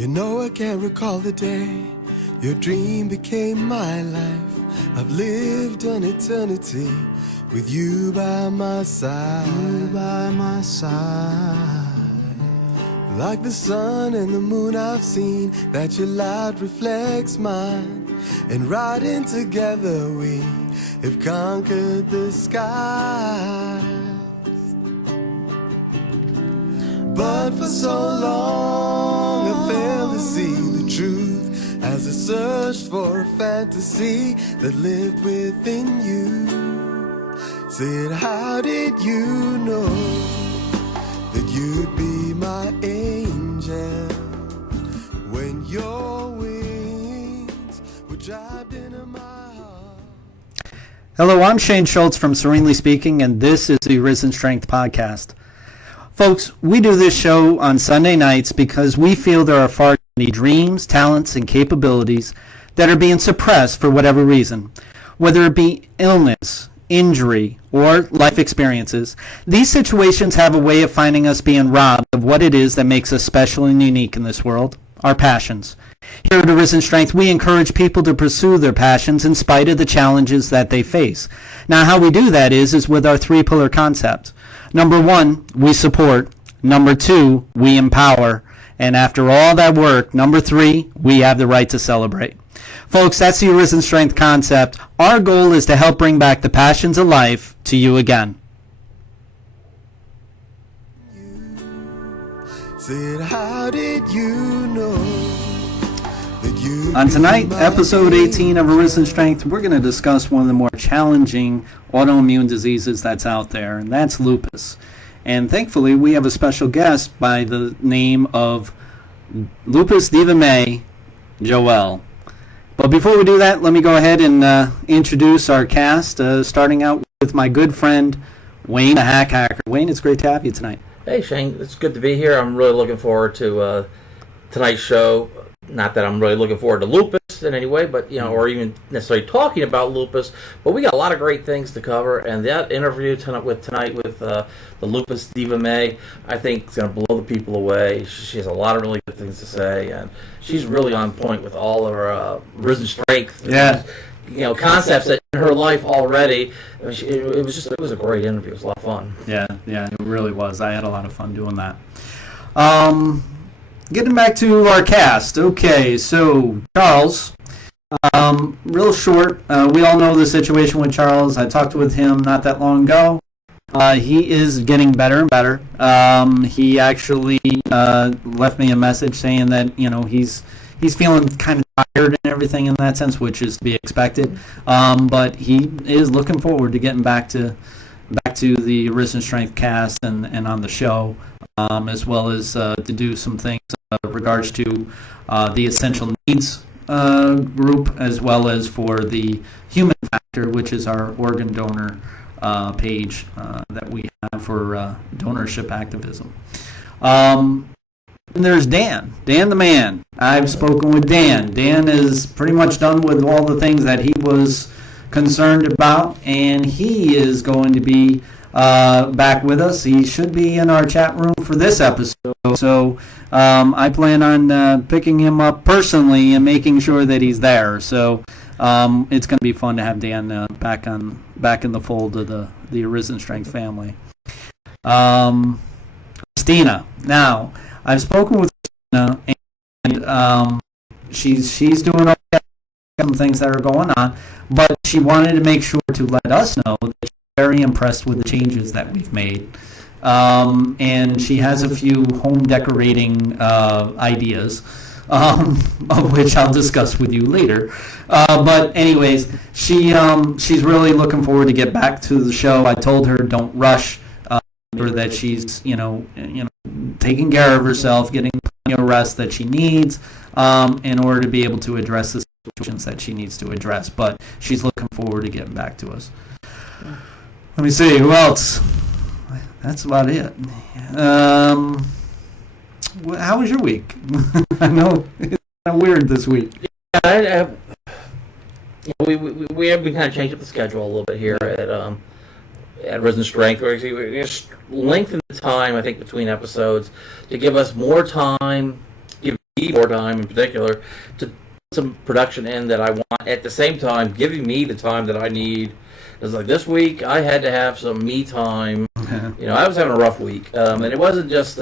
You know I can't recall the day your dream became my life. I've lived an eternity with you by my side. You by my side. Like the sun and the moon, I've seen that your light reflects mine. And riding together we have conquered the skies. But for so long I failed to see the truth as I searched for a fantasy that lived within you. Said, how did you know that you'd be my angel when your wings were draped into my heart? Hello, I'm Shane Schultz from Serenely Speaking, and this is the Arisen Strength podcast. Folks, we do this show on Sunday nights because we feel there are far too many dreams, talents, and capabilities that are being suppressed for whatever reason. Whether it be illness, injury, or life experiences, these situations have a way of finding us being robbed of what it is that makes us special and unique in this world, our passions. Here at Arisen Strength, we encourage people to pursue their passions in spite of the challenges that they face. Now, how we do that is with our three-pillar concept. Number one, we support. Number two, we empower. And after all that work, number three, we have the right to celebrate. Folks, that's the Arisen Strength concept. Our goal is to help bring back the passions of life to you again. Said, how did you know that you On tonight, episode 18 of Arisen Strength, we're going to discuss one of the more challenging autoimmune diseases that's out there, and that's lupus. And thankfully, we have a special guest by the name of Lupus Diva May, Joelle. But before we do that, let me go ahead and introduce our cast, starting out with my good friend, Wayne, the Hack Hacker. Wayne, it's great to have you tonight. Hey, Shane, it's good to be here. I'm really looking forward to tonight's show. Not that I'm really looking forward to lupus in any way, but or even necessarily talking about lupus. But we got a lot of great things to cover, and that interview tonight with the Lupus Diva May, I think, is going to blow the people away. She has a lot of really good things to say, and she's really on point with all of her Arisen Strength. Yeah. Concepts that in her life already. It was a great interview. It was a lot of fun. Yeah, it really was. I had a lot of fun doing that. Getting back to our cast. Okay, so Charles, real short. We all know the situation with Charles. I talked with him not that long ago. He is getting better and better. He actually left me a message saying that he's feeling kind of tired and everything in that sense, which is to be expected. But he is looking forward to getting back to the Arisen Strength cast and on the show, as well as to do some things in regards to the Essential Needs group, as well as for the Human Factor, which is our organ donor page that we have for donorship activism. And there's Dan the man. I've spoken with Dan. Dan is pretty much done with all the things that he was concerned about, and he is going to be back with us. He should be in our chat room for this episode. So I plan on picking him up personally and making sure that he's there. So it's going to be fun to have Dan back in the fold of the Arisen Strength family. Christina. Now, I've spoken with Christina, and she's doing okay. Some things that are going on, but she wanted to make sure to let us know that she's very impressed with the changes that we've made. And she has a few home decorating ideas, of which I'll discuss with you later. But anyways, she's really looking forward to get back to the show. I told her don't rush, or that she's taking care of herself, getting plenty of rest that she needs in order to be able to address the situations that she needs to address. But she's looking forward to getting back to us. Let me see, who else? That's about it. How was your week? I know it's kind of weird this week. Yeah, we have been kind of changing up the schedule a little bit here at Arisen Strength. We're going to lengthen the time, I think, between episodes to give us more time, give keyboard time in particular to put some production in that I want, at the same time giving me the time that I need. It's like this week I had to have some me time. I was having a rough week, and it wasn't just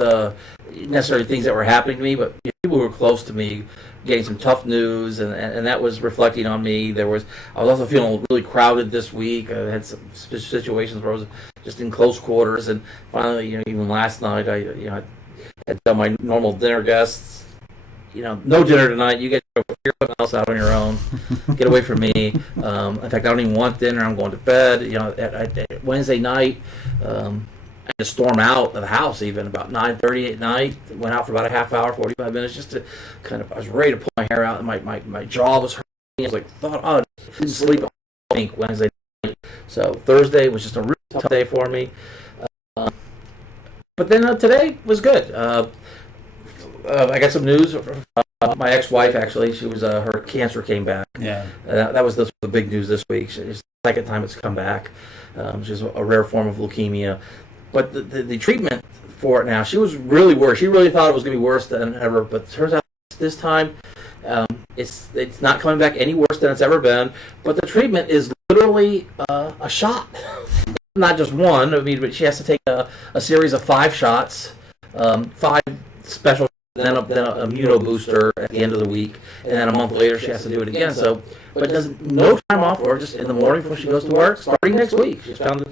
necessarily things that were happening to me, but people who were close to me getting some tough news, and that was reflecting on me. I was also feeling really crowded this week. I had some situations where I was just in close quarters, and finally, even last night, I had to tell my normal dinner guests, no dinner tonight. You get to go figure something else out on your own. Get away from me. In fact, I don't even want dinner. I'm going to bed. At Wednesday night, I had to storm out of the house even about 9:30 at night. Went out for about a half hour, 45 minutes, just to I was ready to pull my hair out, and my jaw was hurting. I was didn't sleep all week Wednesday night. So Thursday was just a really tough day for me. But then today was good. I got some news. My ex-wife, actually, she was her cancer came back. Yeah. That was the big news this week. It's the second time it's come back. She's a rare form of leukemia. But the treatment for it now, she was really worried. She really thought it was going to be worse than ever. But it turns out this time it's not coming back any worse than it's ever been. But the treatment is literally a shot. Not just one. But she has to take a series of 5 shots, 5 special, then an immuno booster at the end of the week, and then a month later she has to do it again. So, but it doesn't, no time off, or just in the morning before she goes to work, starting next week. She's found,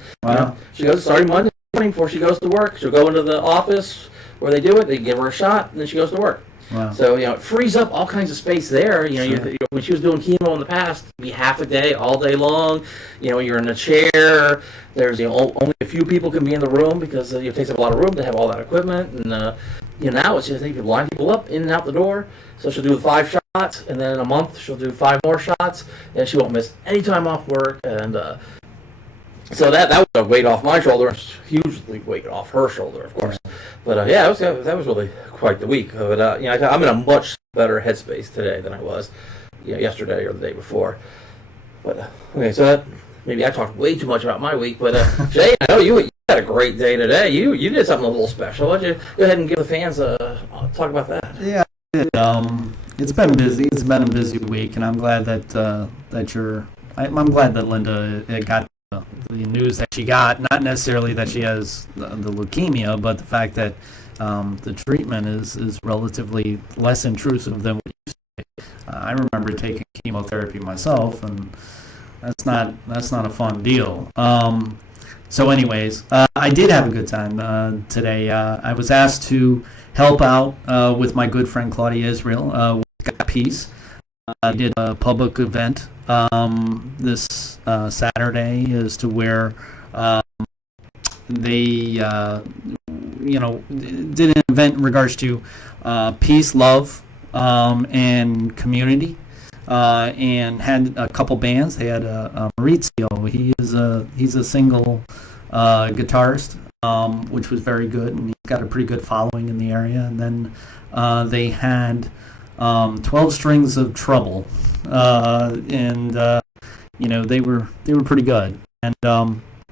she goes starting Monday morning before she goes to work. She'll go into the office where they do it. They give her a shot, and then she goes to work. Wow. So it frees up all kinds of space there. Sure. When she was doing chemo in the past, it'd be half a day, all day long. You're in a chair. There's only a few people can be in the room because it takes up a lot of room to have all that equipment. And now it's just you line people up in and out the door. So she'll do 5 shots, and then in a month she'll do 5 more shots, and she won't miss any time off work. And so that was a weight off my shoulder, hugely weight off her shoulder, of course. But that was really quite the week. But I'm in a much better headspace today than I was yesterday or the day before. But okay, so maybe I talked way too much about my week. But Jay, I know you had a great day today. You did something a little special. Why don't you go ahead and give the fans talk about that? Yeah, it's been busy. It's been a busy week, and I'm glad that you're. I'm glad that Linda got the news that she got. Not necessarily that she has the leukemia, but the fact that the treatment is relatively less intrusive than what it used to be. I remember taking chemotherapy myself, and that's not a fun deal. So anyways, I did have a good time today. I was asked to help out with my good friend Claudia Israel with Got Peace. I did a public event this Saturday as to where they did an event in regards to peace, love, and community, and had a couple bands. They had Maurizio. He's a single guitarist, which was very good, and he's got a pretty good following in the area. And then they had 12 Strings of Trouble, and they were pretty good. And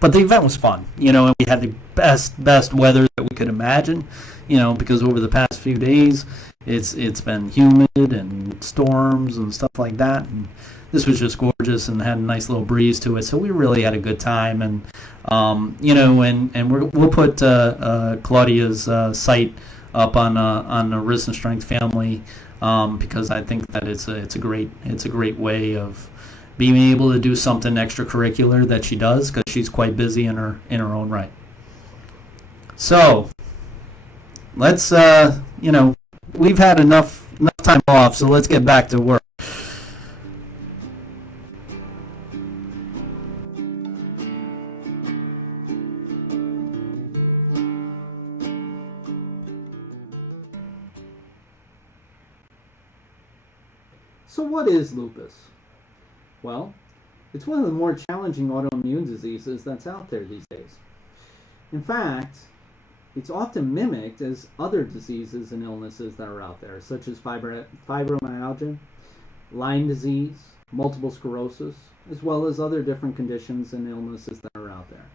but the event was fun, and we had the best weather that we could imagine, because over the past few days it's been humid and storms and stuff like that, and this was just gorgeous and had a nice little breeze to it. So we really had a good time, and we'll put Claudia's site up on the Arisen Strength family, because I think that it's a great way of being able to do something extracurricular that she does, because she's quite busy in her own right. So let's we've had enough time off, so let's get back to work. So what is lupus? Well, it's one of the more challenging autoimmune diseases that's out there these days. In fact, it's often mimicked as other diseases and illnesses that are out there, such as fibromyalgia, Lyme disease, multiple sclerosis, as well as other different conditions and illnesses that are out there.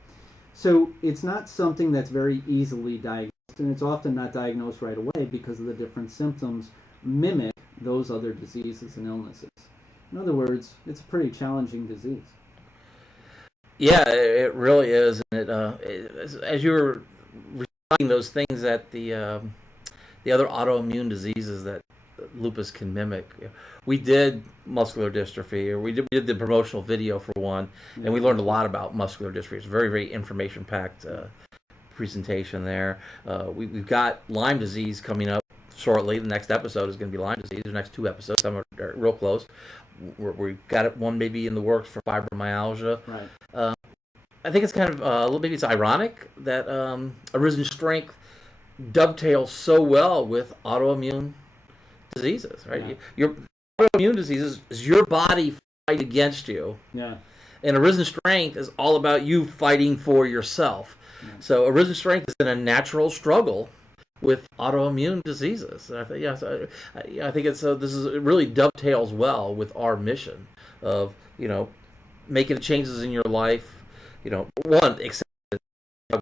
So it's not something that's very easily diagnosed, and it's often not diagnosed right away because of the different symptoms mimic those other diseases and illnesses. In other words, it's a pretty challenging disease. Yeah, it really is. And as you were reciting those things that the other autoimmune diseases that lupus can mimic, we did muscular dystrophy, or we did the promotional video for one, and we learned a lot about muscular dystrophy. It's a very, very information-packed presentation there. We've got Lyme disease coming up shortly. The next episode is going to be Lyme disease. The next 2 episodes, some are real close. We've got one maybe in the works for fibromyalgia. Right. I think it's kind of a little, maybe it's ironic that Arisen Strength dovetails so well with autoimmune diseases, right? Yeah. Your autoimmune diseases is your body fighting against you. Yeah. And Arisen Strength is all about you fighting for yourself. Yeah. So Arisen Strength is in a natural struggle with autoimmune diseases. And I think, I think it really dovetails well with our mission of, making changes in your life. One, accept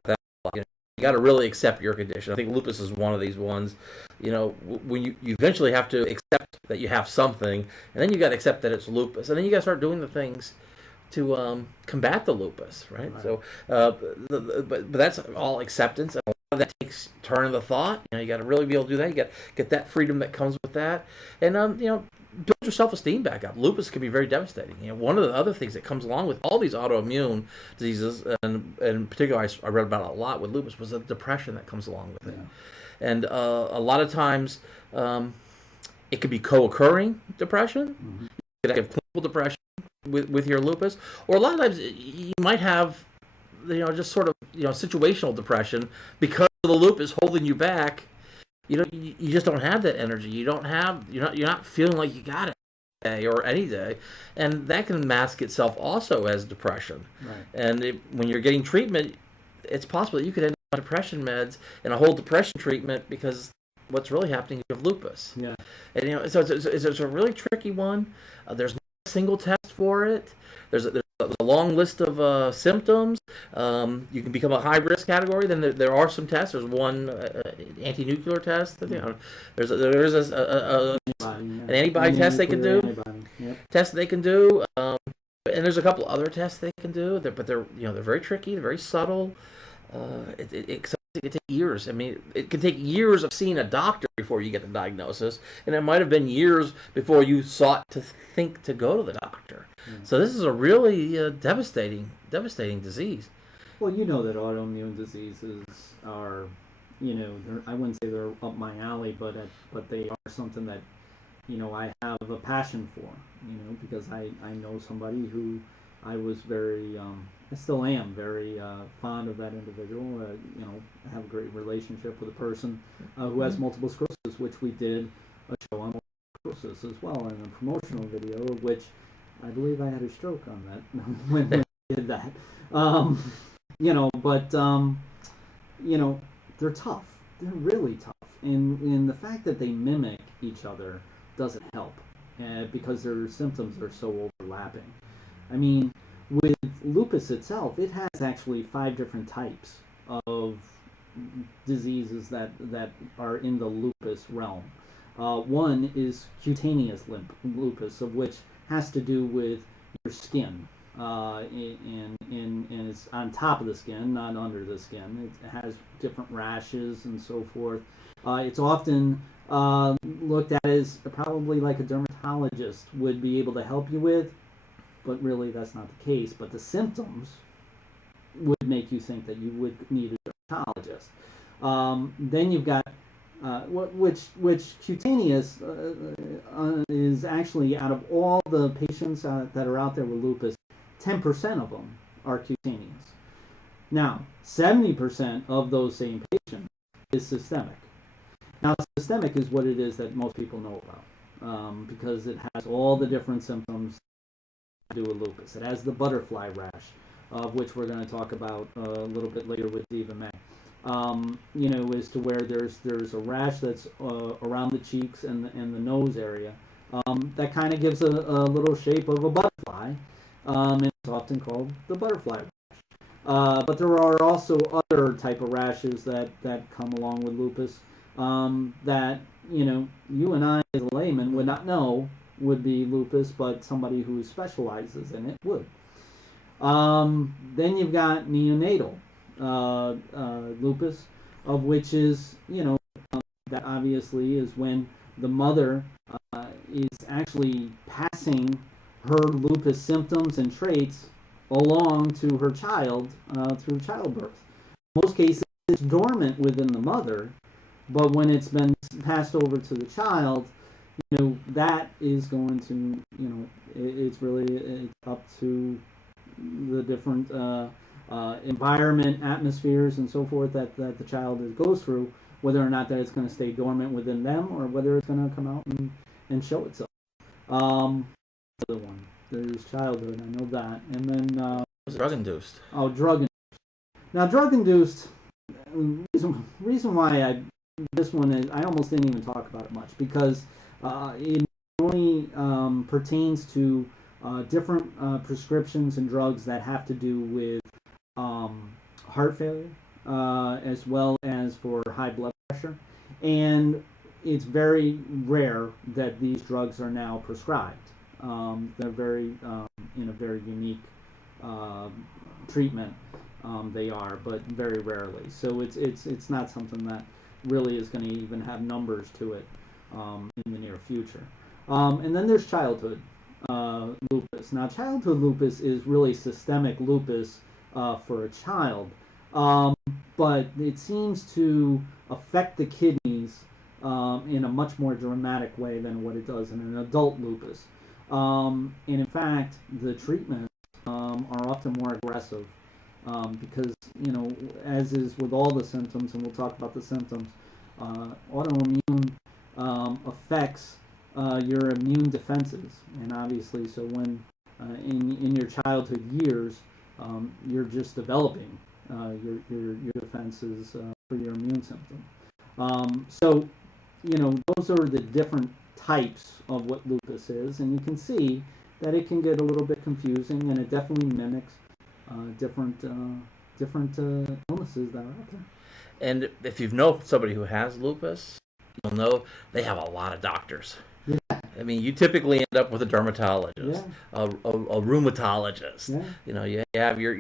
that. You got to really accept your condition. I think lupus is one of these ones. When you eventually have to accept that you have something, and then you got to accept that it's lupus, and then you got to start doing the things to combat the lupus, right? So, but that's all acceptance, and a lot of that takes turn of the thought. You got to really be able to do that. You got to get that freedom that comes with that, and build your self-esteem back up. Lupus can be very devastating. One of the other things that comes along with all these autoimmune diseases, and particularly I read about it a lot with lupus, was the depression that comes along with it. Yeah. And a lot of times it could be co-occurring depression. Mm-hmm. You could have clinical depression with your lupus, or a lot of times you might have just sort of situational depression because of the lupus holding you back. You just don't have that energy. You're not feeling like you got it today or any day, and that can mask itself also as depression. Right. And when you're getting treatment, it's possible that you could end up on depression meds and a whole depression treatment because what's really happening is you have lupus. Yeah. And so it's a really tricky one. There's no single test for it. There's a long list of symptoms. You can become a high-risk category. Then there are some tests. There's one anti-nuclear test. There's an antibody test they can do. Test they can do. And there's a couple other tests they can do. But they're very tricky. They're very subtle. It can take years. I mean, it can take years of seeing a doctor before you get the diagnosis, and it might have been years before you sought to think to go to the doctor. So this is a really devastating disease. Well, that autoimmune diseases are, I wouldn't say they're up my alley, but they are something that, I have a passion for, because I know somebody who I was very, I still am very fond of that individual. I have a great relationship with a person who has multiple sclerosis, which we did a show on multiple sclerosis as well, and a promotional video, which I believe I had a stroke on that when we did that. They're tough. They're really tough. And the fact that they mimic each other doesn't help because their symptoms are so overlapping. I mean, with lupus itself, it has actually 5 different types of diseases that are in the lupus realm. One is cutaneous lupus, of which has to do with your skin, and it's on top of the skin, not under the skin. It has different rashes and so forth. It's often looked at as probably like a dermatologist would be able to help you with, but really that's not the case. But the symptoms would make you think that you would need a dermatologist. Then you've got which cutaneous is actually, out of all the patients that are out there with lupus, 10% of them are cutaneous. Now, 70% of those same patients is systemic. Now, systemic is what it is that most people know about, because it has all the different symptoms to do with lupus. It has the butterfly rash, of which we're going to talk about a little bit later with Diva May. As to where there's a rash that's around the cheeks and the nose area that kind of gives a little shape of a butterfly, and it's often called the butterfly rash. But there are also other type of rashes that come along with lupus, that, you and I as a layman would not know would be lupus, but somebody who specializes in it would. Then you've got neonatal lupus, of which is, that obviously is when the mother is actually passing her lupus symptoms and traits along to her child through childbirth. In most cases, it's dormant within the mother, but when it's been passed over to the child, that is going to, it's up to the different environment, atmospheres, and so forth that the child goes through, whether or not that it's going to stay dormant within them or whether it's going to come out and show itself. The other one, there's childhood, I know that. And then... drug-induced. Oh, drug-induced. Now, drug-induced, reason why this one is, I almost didn't even talk about it much, because it only pertains to different prescriptions and drugs that have to do with heart failure, as well as for high blood pressure. And it's very rare that these drugs are now prescribed. They're very in a very unique treatment. They are, but very rarely. So it's not something that really is going to even have numbers to it in the near future. And then there's childhood lupus. Now, childhood lupus is really systemic lupus for a child, but it seems to affect the kidneys in a much more dramatic way than what it does in an adult lupus. And in fact, the treatments are often more aggressive because, as is with all the symptoms, and we'll talk about the symptoms, autoimmune affects your immune defenses. And obviously, so when in your childhood years, you're just developing your defenses for your immune system. So, those are the different types of what lupus is, and you can see that it can get a little bit confusing, and it definitely mimics different illnesses that are out there. And if you know somebody who has lupus, you'll know they have a lot of doctors. Yeah. I mean, you typically end up with a dermatologist, Yeah. a rheumatologist. Yeah. You have your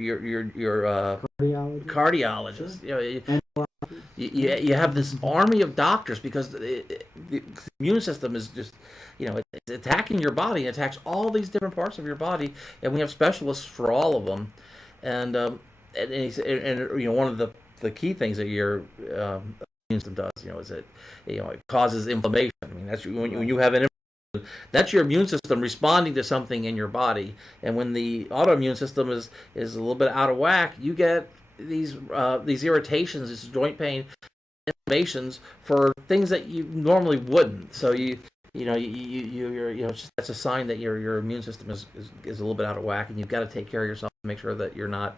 cardiologist. Sure. You have this army of doctors because the immune system is just, it's attacking your body. It attacks all these different parts of your body, and we have specialists for all of them. And one of the key things that your immune system does, is it causes inflammation. I mean, that's when you have that's your immune system responding to something in your body. And when the autoimmune system is a little bit out of whack, you get these irritations, this joint pain, inflammations for things that you normally wouldn't. So that's a sign that your immune system is a little bit out of whack, and you've got to take care of yourself and make sure that you're not,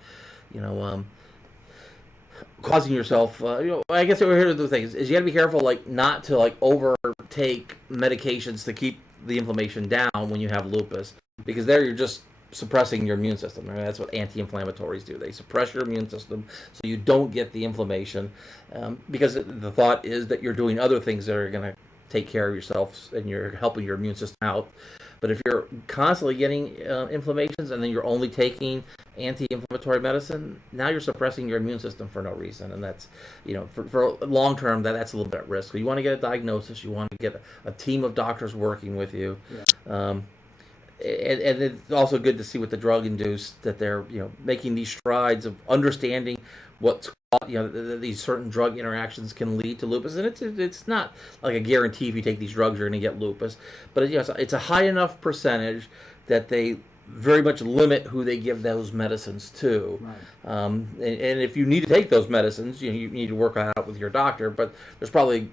causing yourself. I guess what we're here to do things is you got to be careful, not to overtake medications to keep the inflammation down when you have lupus, because there you're just suppressing your immune system. I mean, that's what anti-inflammatories do. They suppress your immune system so you don't get the inflammation, because the thought is that you're doing other things that are going to take care of yourself and you're helping your immune system out. But if you're constantly getting inflammations and then you're only taking anti-inflammatory medicine, now you're suppressing your immune system for no reason. And that's, for long term, that's a little bit at risk. So you want to get a diagnosis. You want to get a team of doctors working with you. Yeah. And it's also good to see with the drug-induced that they're, making these strides of understanding what's, these certain drug interactions can lead to lupus. And it's not like a guarantee if you take these drugs you're going to get lupus, but it's a high enough percentage that they very much limit who they give those medicines to. Right. And if you need to take those medicines, you need to work out with your doctor, but there's probably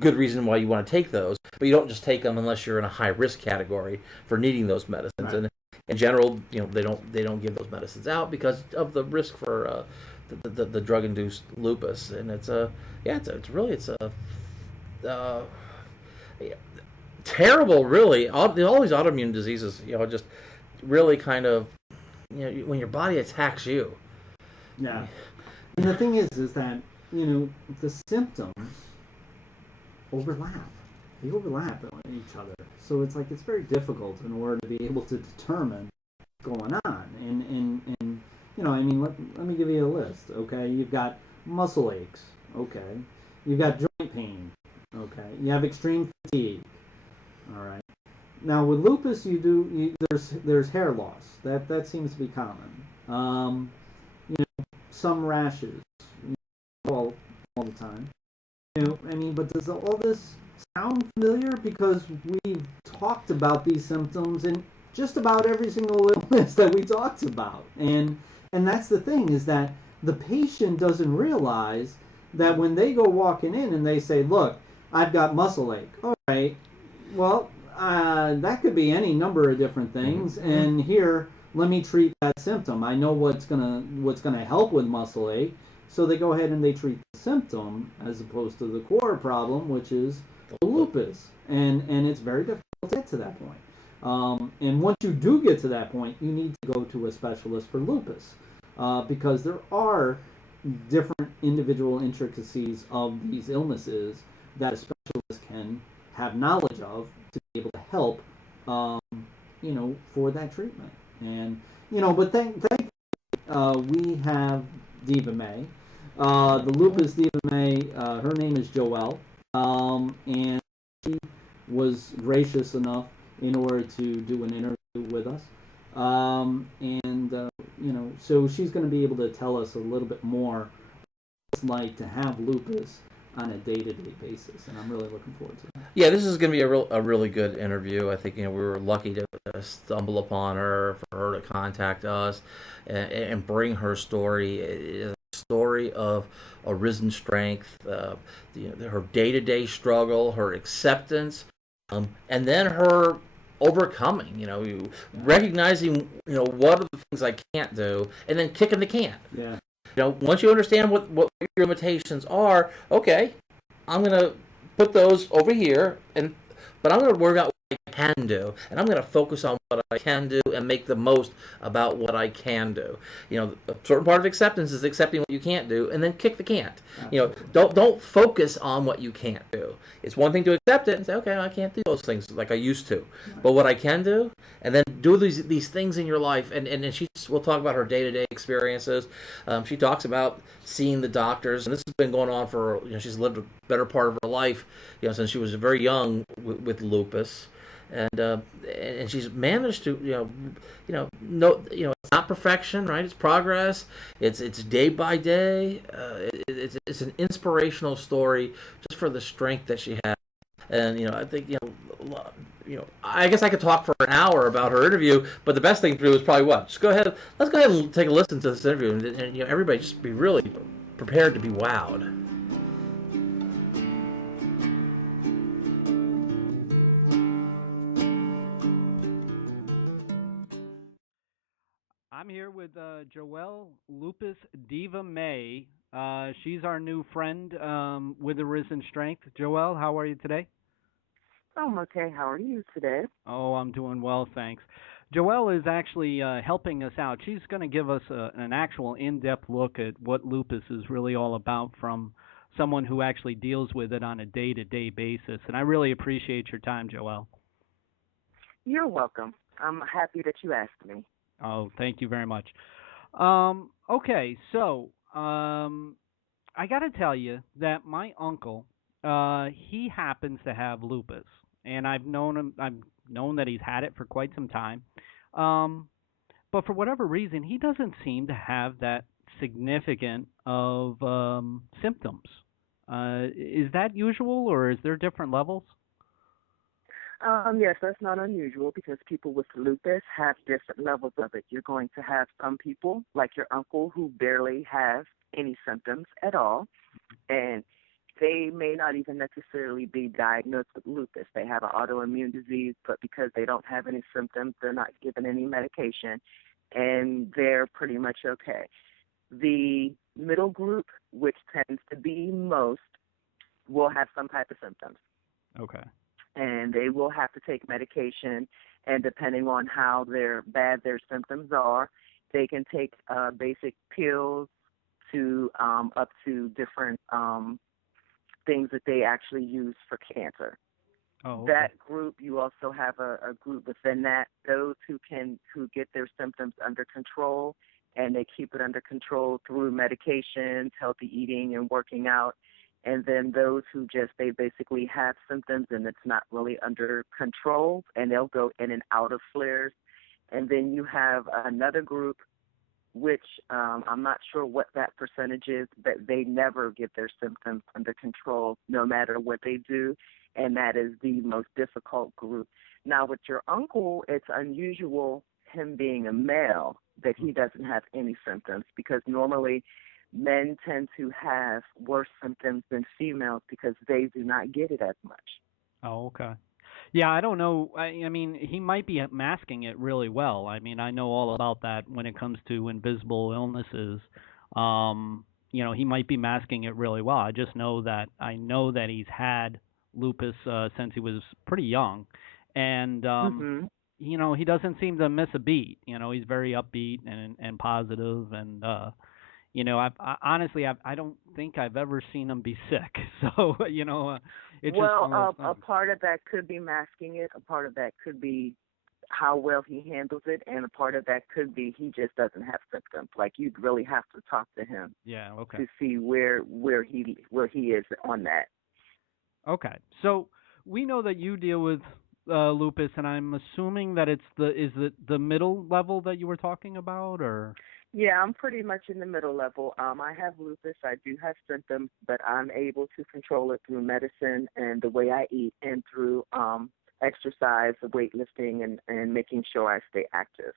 good reason why you want to take those, but you don't just take them unless you're in a high risk category for needing those medicines. Right. And in general, they don't give those medicines out because of the risk for the drug-induced lupus. And it's really terrible. Really, all these autoimmune diseases, just really kind of, when your body attacks you. Yeah, and the thing is that the symptoms overlap. They overlap on each other. So it's like it's very difficult in order to be able to determine what's going on. And you know, I mean, let me give you a list. Okay, you've got muscle aches. Okay, you've got joint pain. Okay, you have extreme fatigue. All right. Now with lupus, there's hair loss. That seems to be common. You know, some rashes. You know, all the time. You know, I mean, but does all this sound familiar? Because we've talked about these symptoms in just about every single illness that we talked about, and that's the thing, is that the patient doesn't realize that when they go walking in and they say, "Look, I've got muscle ache." All right, well, that could be any number of different things, and here, let me treat that symptom. I know what's gonna help with muscle ache. So they go ahead and they treat the symptom as opposed to the core problem, which is the lupus. And it's very difficult to get to that point. And once you do get to that point, you need to go to a specialist for lupus, because there are different individual intricacies of these illnesses that a specialist can have knowledge of to be able to help, you know, for that treatment. And, you know, but thankfully, we have Diva May. The Lupus Diva May, her name is Joelle, and she was gracious enough in order to do an interview with us. You know, so she's going to be able to tell us a little bit more what it's like to have lupus on a day-to-day basis, and I'm really looking forward to it. Yeah, this is going to be a really good interview. I think, you know, we were lucky to stumble upon her, for her to contact us and bring her story. It's a story of Arisen Strength, you know, her day-to-day struggle, her acceptance, and then her overcoming. You know, recognizing, you know, what are the things I can't do, and then kicking the can. Yeah. You know, once you understand what your limitations are, okay, I'm going to put those over here, but I'm going to worry about what I can do, and I'm going to focus on what I can do and make the most about what I can do. You know, a certain part of acceptance is accepting what you can't do, and then kick the can't. You know, don't focus on what you can't do. It's one thing to accept it and say, okay, I can't do those things like I used to, but what I can do, and then do these things in your life. And we'll talk about her day-to-day experiences. She talks about seeing the doctors, and this has been going on for, you know, she's lived a better part of her life, you know, since she was very young with lupus. And she's managed to, it's not perfection, right? It's progress. It's day by day. It's an inspirational story just for the strength that she has. And, you know, I think, I guess I could talk for an hour about her interview, but the best thing to do is probably what? Let's go ahead and take a listen to this interview, and you know, everybody just be really prepared to be wowed. I'm here with Joelle Lupus Diva May. She's our new friend with Arisen Strength. Joelle, how are you today? I'm okay. How are you today? Oh, I'm doing well, thanks. Joelle is actually helping us out. She's going to give us an actual in-depth look at what lupus is really all about from someone who actually deals with it on a day-to-day basis. And I really appreciate your time, Joelle. You're welcome. I'm happy that you asked me. Oh, thank you very much. Okay, so I got to tell you that my uncle, he happens to have lupus, and I've known him. I've known that he's had it for quite some time, but for whatever reason, he doesn't seem to have that significant of symptoms. Is that usual, or is there different levels? Yes, that's not unusual because people with lupus have different levels of it. You're going to have some people, like your uncle, who barely have any symptoms at all, and they may not even necessarily be diagnosed with lupus. They have an autoimmune disease, but because they don't have any symptoms, they're not given any medication, and they're pretty much okay. The middle group, which tends to be most, will have some type of symptoms. Okay. And they will have to take medication, and depending on how bad their symptoms are, they can take basic pills to up to different things that they actually use for cancer. Oh, okay. That group, you also have a group within that, those who get their symptoms under control, and they keep it under control through medications, healthy eating, and working out. And then those who they basically have symptoms and it's not really under control, and they'll go in and out of flares. And then you have another group, which I'm not sure what that percentage is, but they never get their symptoms under control no matter what they do, and that is the most difficult group. Now, with your uncle, it's unusual, him being a male, that he doesn't have any symptoms, because normally men tend to have worse symptoms than females because they do not get it as much. Oh, okay. Yeah, I don't know. I mean, he might be masking it really well. I mean, I know all about that when it comes to invisible illnesses. He might be masking it really well. I just know that he's had lupus since he was pretty young, and he doesn't seem to miss a beat. He's very upbeat and positive, and honestly, I don't think I've ever seen him be sick. So, it's just a part of that could be masking it. A part of that could be how well he handles it, and a part of that could be he just doesn't have symptoms. Like, you'd really have to talk to him. Yeah. Okay. To see where he is on that. Okay. So we know that you deal with lupus, and I'm assuming that is it the middle level that you were talking about, or? Yeah, I'm pretty much in the middle level. I have lupus. I do have symptoms, but I'm able to control it through medicine and the way I eat, and through exercise, weightlifting, and making sure I stay active.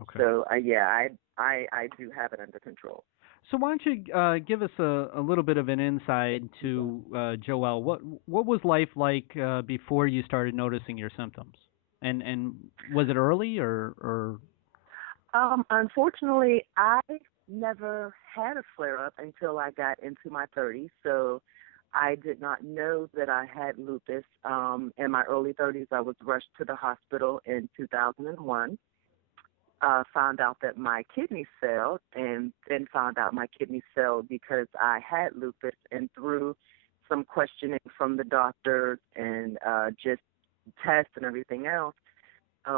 Okay. So, I do have it under control. So why don't you give us a little bit of an insight to Joelle? What was life like before you started noticing your symptoms? And was it early or? Unfortunately, I never had a flare-up until I got into my 30s, so I did not know that I had lupus. In my early 30s, I was rushed to the hospital in 2001, found out that my kidneys failed, and then found out my kidneys failed because I had lupus, and through some questioning from the doctors and just tests and everything else,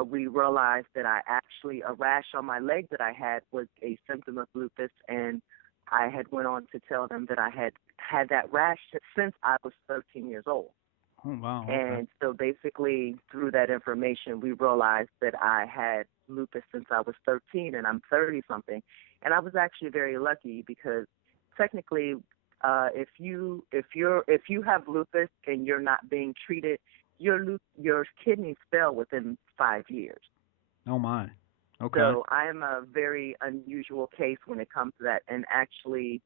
we realized that a rash on my leg that I had was a symptom of lupus, and I had went on to tell them that I had that rash since I was 13 years old. Oh, wow. Okay. And so basically through that information, we realized that I had lupus since I was 13, and I'm 30-something. And I was actually very lucky because technically if you have lupus and you're not being treated, your kidneys fail within 5 years. Oh, my. Okay. So I'm a very unusual case when it comes to that. And actually,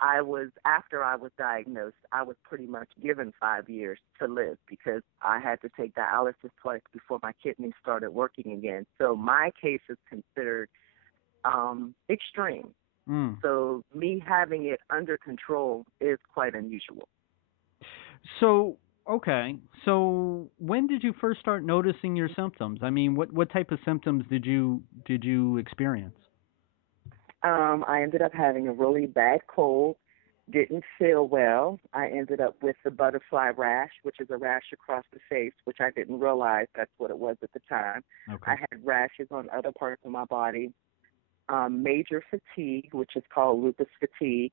after I was diagnosed, I was pretty much given 5 years to live because I had to take dialysis twice before my kidneys started working again. So my case is considered extreme. So me having it under control is quite unusual. So, okay. So when did you first start noticing your symptoms? I mean, what type of symptoms did you experience? I ended up having a really bad cold, didn't feel well. I ended up with the butterfly rash, which is a rash across the face, which I didn't realize that's what it was at the time. Okay. I had rashes on other parts of my body, major fatigue, which is called lupus fatigue,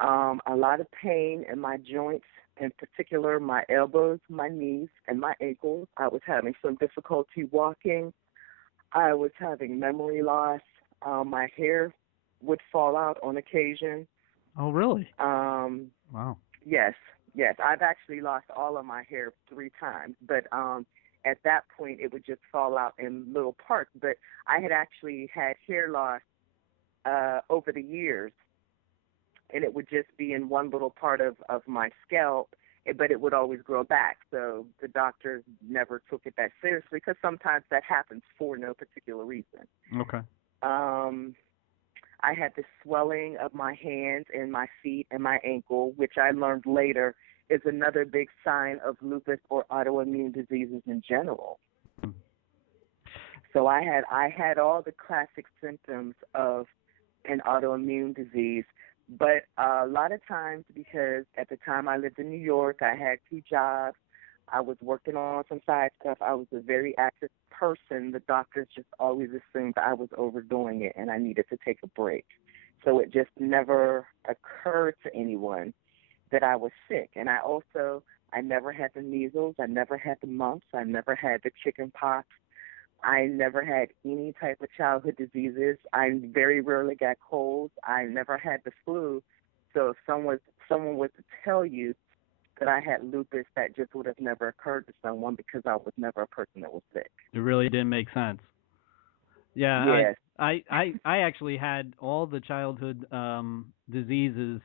a lot of pain in my joints, in particular my elbows, my knees, and my ankles. I was having some difficulty walking. I was having memory loss. My hair would fall out on occasion. Oh, really? Wow. Yes. I've actually lost all of my hair 3 times, but at that point it would just fall out in little parts. But I had actually had hair loss over the years, and it would just be in one little part of my scalp, but it would always grow back. So the doctors never took it that seriously because sometimes that happens for no particular reason. Okay. I had the swelling of my hands and my feet and my ankle, which I learned later is another big sign of lupus or autoimmune diseases in general. So I had all the classic symptoms of an autoimmune disease, But a lot of times, because at the time I lived in New York, I had 2 jobs. I was working on some side stuff. I was a very active person. The doctors just always assumed I was overdoing it and I needed to take a break. So it just never occurred to anyone that I was sick. And I never had the measles. I never had the mumps. I never had the chicken pox. I never had any type of childhood diseases. I very rarely got colds. I never had the flu. So if someone was to tell you that I had lupus, that just would have never occurred to someone because I was never a person that was sick. It really didn't make sense. Yeah, Yes. I actually had all the childhood diseases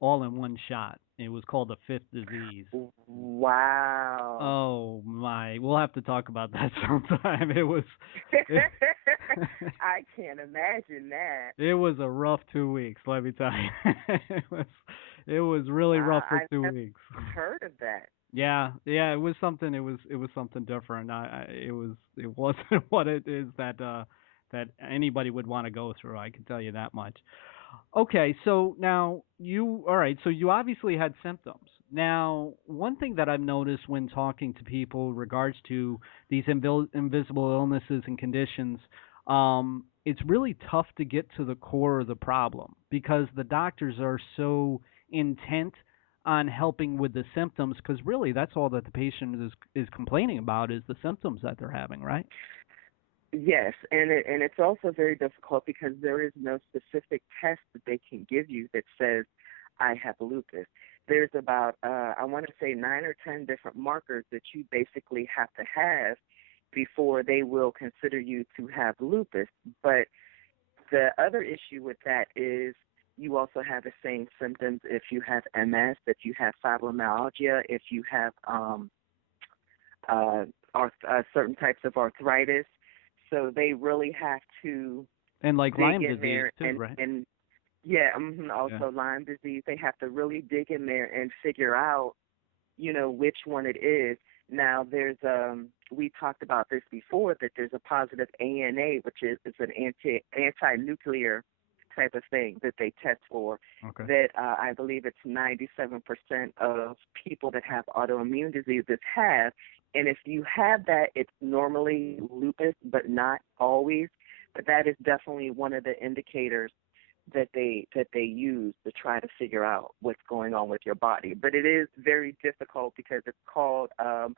all in one shot. It was called the fifth disease. Wow. Oh my, we'll have to talk about that sometime. I can't imagine that. It was a rough 2 weeks, let me tell you. it was really rough for 2 weeks. I've heard of that. Yeah, it was something. It was something different. It wasn't what it is that anybody would want to go through. I can tell you that much. Okay, so now so you obviously had symptoms. Now, one thing that I've noticed when talking to people in regards to these invisible illnesses and conditions, it's really tough to get to the core of the problem because the doctors are so intent on helping with the symptoms, because really that's all that the patient is complaining about is the symptoms that they're having, right? Yes, and it's also very difficult because there is no specific test that they can give you that says I have lupus. There's about I want to say 9 or 10 different markers that you basically have to have before they will consider you to have lupus. But the other issue with that is you also have the same symptoms if you have MS, if you have fibromyalgia, if you have certain types of arthritis. So they really have to and like dig Lyme in disease there too, right? And also Lyme disease. They have to really dig in there and figure out, which one it is. Now there's we talked about this before, that there's a positive ANA, which is an anti-nuclear type of thing that they test for. Okay. That I believe it's 97% of people that have autoimmune diseases have. And if you have that, it's normally lupus, but not always. But that is definitely one of the indicators that they use to try to figure out what's going on with your body. But it is very difficult because it's called an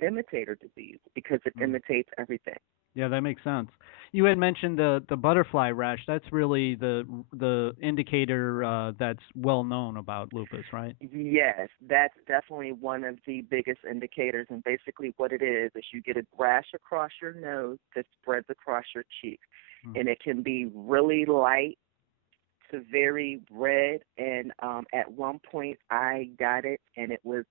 imitator disease because it imitates everything. Yeah, that makes sense. You had mentioned the butterfly rash. That's really the indicator that's well known about lupus, right? Yes, that's definitely one of the biggest indicators. And basically what it is you get a rash across your nose that spreads across your cheeks. And it can be really light to very red. And at one point I got it, and it was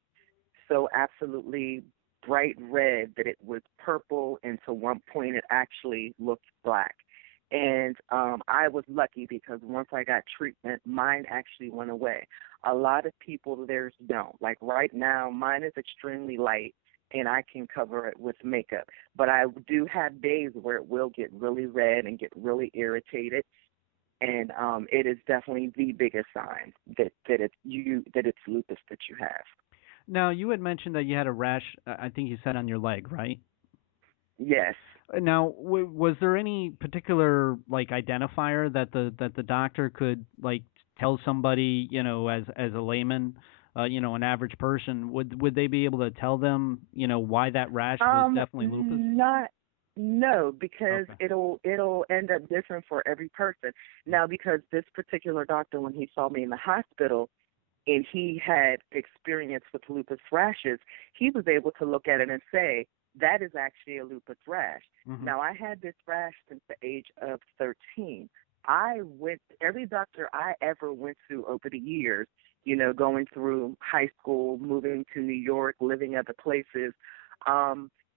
so absolutely bright red that it was purple, and to one point it actually looked black. And I was lucky because once I got treatment, mine actually went away. A lot of people, theirs don't. Like right now, mine is extremely light, and I can cover it with makeup. But I do have days where it will get really red and get really irritated. And it is definitely the biggest sign that it's lupus that you have. Now, you had mentioned that you had a rash, I think you said on your leg, right? Yes. Now, was there any particular identifier that the doctor could tell somebody, as a layman, an average person, would they be able to tell them, why that rash was definitely lupus? No, because Okay. it'll end up different for every person. Now, because this particular doctor, when he saw me in the hospital, and he had experience with lupus rashes, he was able to look at it and say, that is actually a lupus rash. Mm-hmm. Now, I had this rash since the age of 13. Every doctor I ever went to over the years, going through high school, moving to New York, living other places,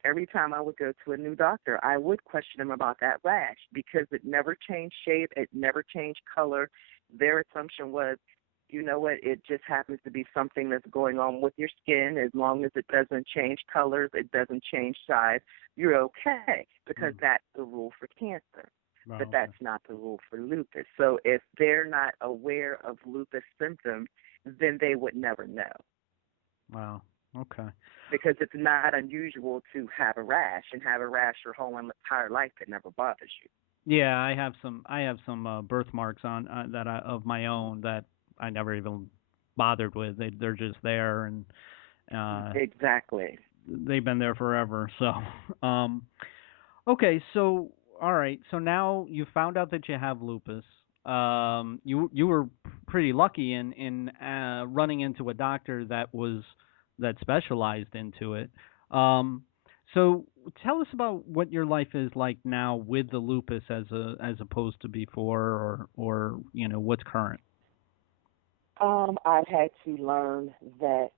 every time I would go to a new doctor, I would question him about that rash because it never changed shape, it never changed color. Their assumption was, you know what, it just happens to be something that's going on with your skin. As long as it doesn't change colors, it doesn't change size, you're okay, because that's the rule for cancer. Oh, but okay. that's not the rule for lupus. So if they're not aware of lupus symptoms, then they would never know. Wow. Okay. Because it's not unusual to have a rash and have a rash your whole entire life that never bothers you. Yeah, I have some birthmarks on of my own that I never even bothered with. They're just there, and Exactly. they've been there forever. So, okay, so all right, so now you found out that you have lupus. You were pretty lucky in running into a doctor that specialized into it. So tell us about what your life is like now with the lupus as opposed to before, or what's current. I've had to learn that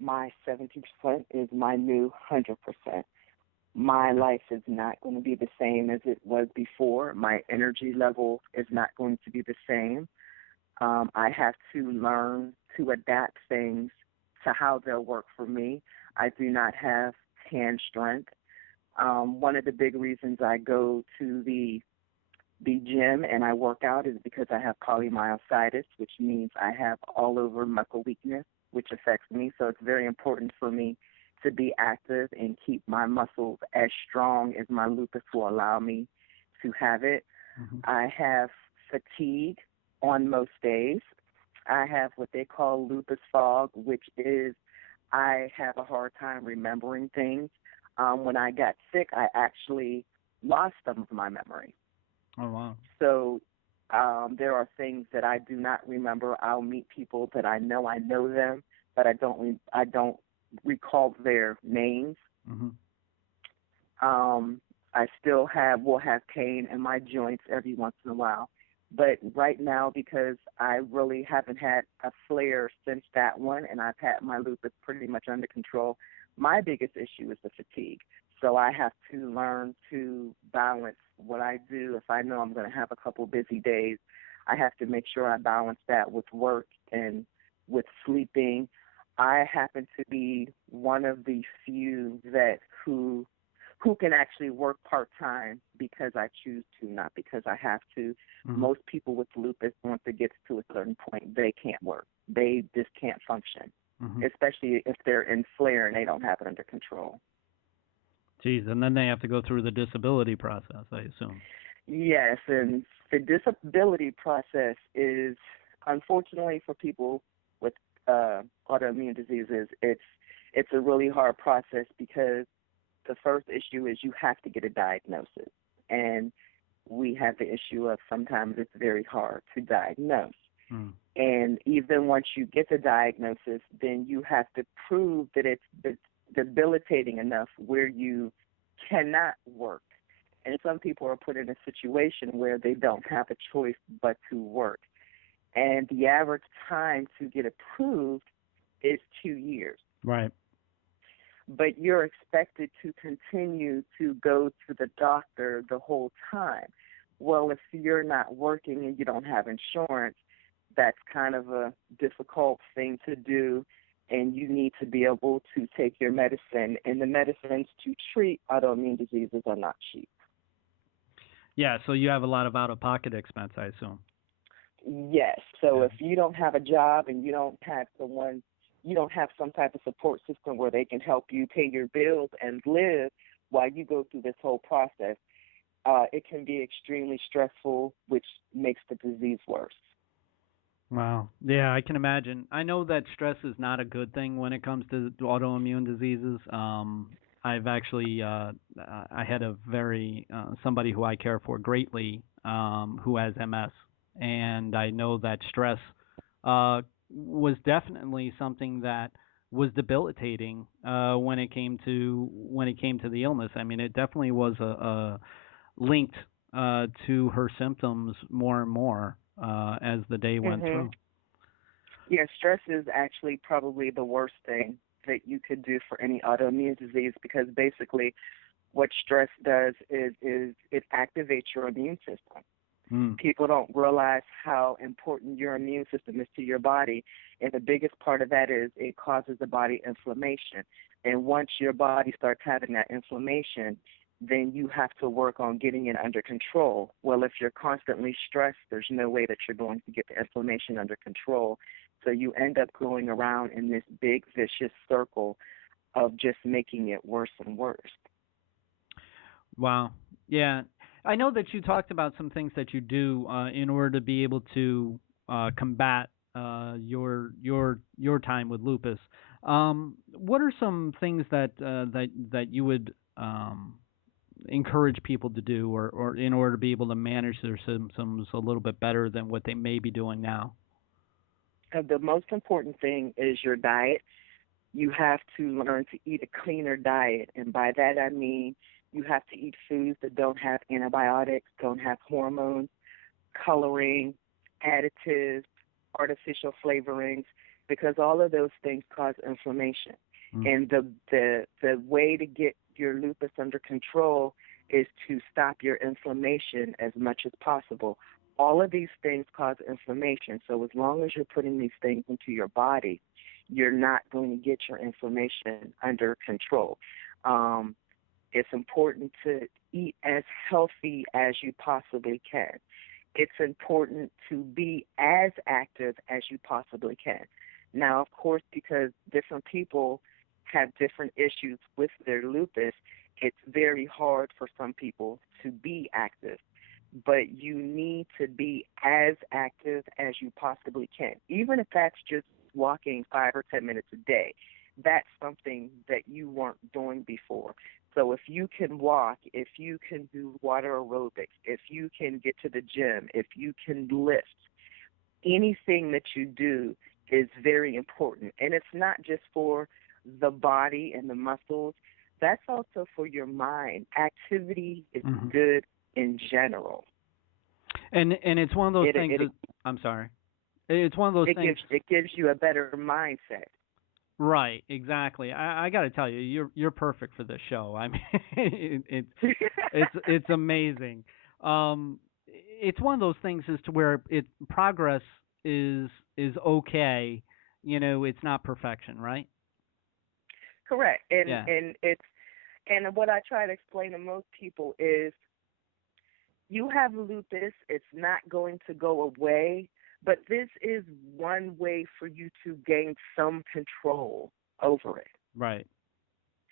my 70% is my new 100%. My life is not going to be the same as it was before. My energy level is not going to be the same. I have to learn to adapt things to how they'll work for me. I do not have hand strength. One of the big reasons I go to the gym and I work out is because I have polymyositis, which means I have all over muscle weakness, which affects me. So it's very important for me to be active and keep my muscles as strong as my lupus will allow me to have it. Mm-hmm. I have fatigue on most days. I have what they call lupus fog, which is I have a hard time remembering things. When I got sick, I actually lost some of my memory. Oh, wow. So there are things that I do not remember. I'll meet people that I know them, but I don't recall their names. Mm-hmm. I still will have pain in my joints every once in a while. But right now, because I really haven't had a flare since that one, and I've had my lupus pretty much under control, my biggest issue is the fatigue. So I have to learn to balance what I do. If I know I'm going to have a couple busy days, I have to make sure I balance that with work and with sleeping. I happen to be one of the few who can actually work part-time because I choose to, not because I have to. Mm-hmm. Most people with lupus, once it gets to a certain point, they can't work. They just can't function, Mm-hmm. especially if they're in flare and they don't have it under control. Geez, and then they have to go through the disability process, I assume. Yes, and the disability process is, unfortunately for people with autoimmune diseases, it's a really hard process because the first issue is you have to get a diagnosis. And we have the issue of sometimes it's very hard to diagnose. Mm. And even once you get the diagnosis, then you have to prove that it's debilitating enough where you cannot work. And some people are put in a situation where they don't have a choice but to work. And the average time to get approved is 2 years. Right. But you're expected to continue to go to the doctor the whole time. Well, if you're not working and you don't have insurance, that's kind of a difficult thing to do, and you need to be able to take your medicine. And the medicines to treat autoimmune diseases are not cheap. Yeah, so you have a lot of out-of-pocket expense, I assume. Yes. So if you don't have a job and you don't have some type of support system where they can help you pay your bills and live while you go through this whole process, it can be extremely stressful, which makes the disease worse. Wow. Yeah, I can imagine. I know that stress is not a good thing when it comes to autoimmune diseases. I've actually, I had a somebody who I care for greatly, who has MS, and I know that stress was definitely something that was debilitating when it came to the illness. I mean, it definitely was linked to her symptoms more and more as the day went through. Yeah, stress is actually probably the worst thing that you could do for any autoimmune disease, because basically what stress does is it activates your immune system. People don't realize how important your immune system is to your body, and the biggest part of that is it causes the body inflammation. And once your body starts having that inflammation, then you have to work on getting it under control. Well, if you're constantly stressed, there's no way that you're going to get the inflammation under control. So you end up going around in this big vicious circle of just making it worse and worse. Wow. Yeah. I know that you talked about some things that you do in order to be able to combat your time with lupus. What are some things that you would encourage people to do, or in order to be able to manage their symptoms a little bit better than what they may be doing now? The most important thing is your diet. You have to learn to eat a cleaner diet, and by that I mean you have to eat foods that don't have antibiotics, don't have hormones, coloring, additives, artificial flavorings, because all of those things cause inflammation. And the way to get your lupus under control is to stop your inflammation as much as possible. All of these things cause inflammation, so as long as you're putting these things into your body, you're not going to get your inflammation under control. It's important to eat as healthy as you possibly can. It's important to be as active as you possibly can. Now, of course, because different people have different issues with their lupus, it's very hard for some people to be active. But you need to be as active as you possibly can, even if that's just walking 5 or 10 minutes a day. That's something that you weren't doing before. So if you can walk, if you can do water aerobics, if you can get to the gym, if you can lift, anything that you do is very important. And it's not just for the body and the muscles. That's also for your mind. Activity is good in general. And it's one of those things I'm sorry. It's one of those things. It gives you a better mindset. Right, exactly. I got to tell you, you're perfect for this show. I mean, it's amazing. It's one of those things as to where progress is okay. You know, it's not perfection, right? Correct. And what I try to explain to most people is, you have lupus. It's not going to go away. But this is one way for you to gain some control over it. Right.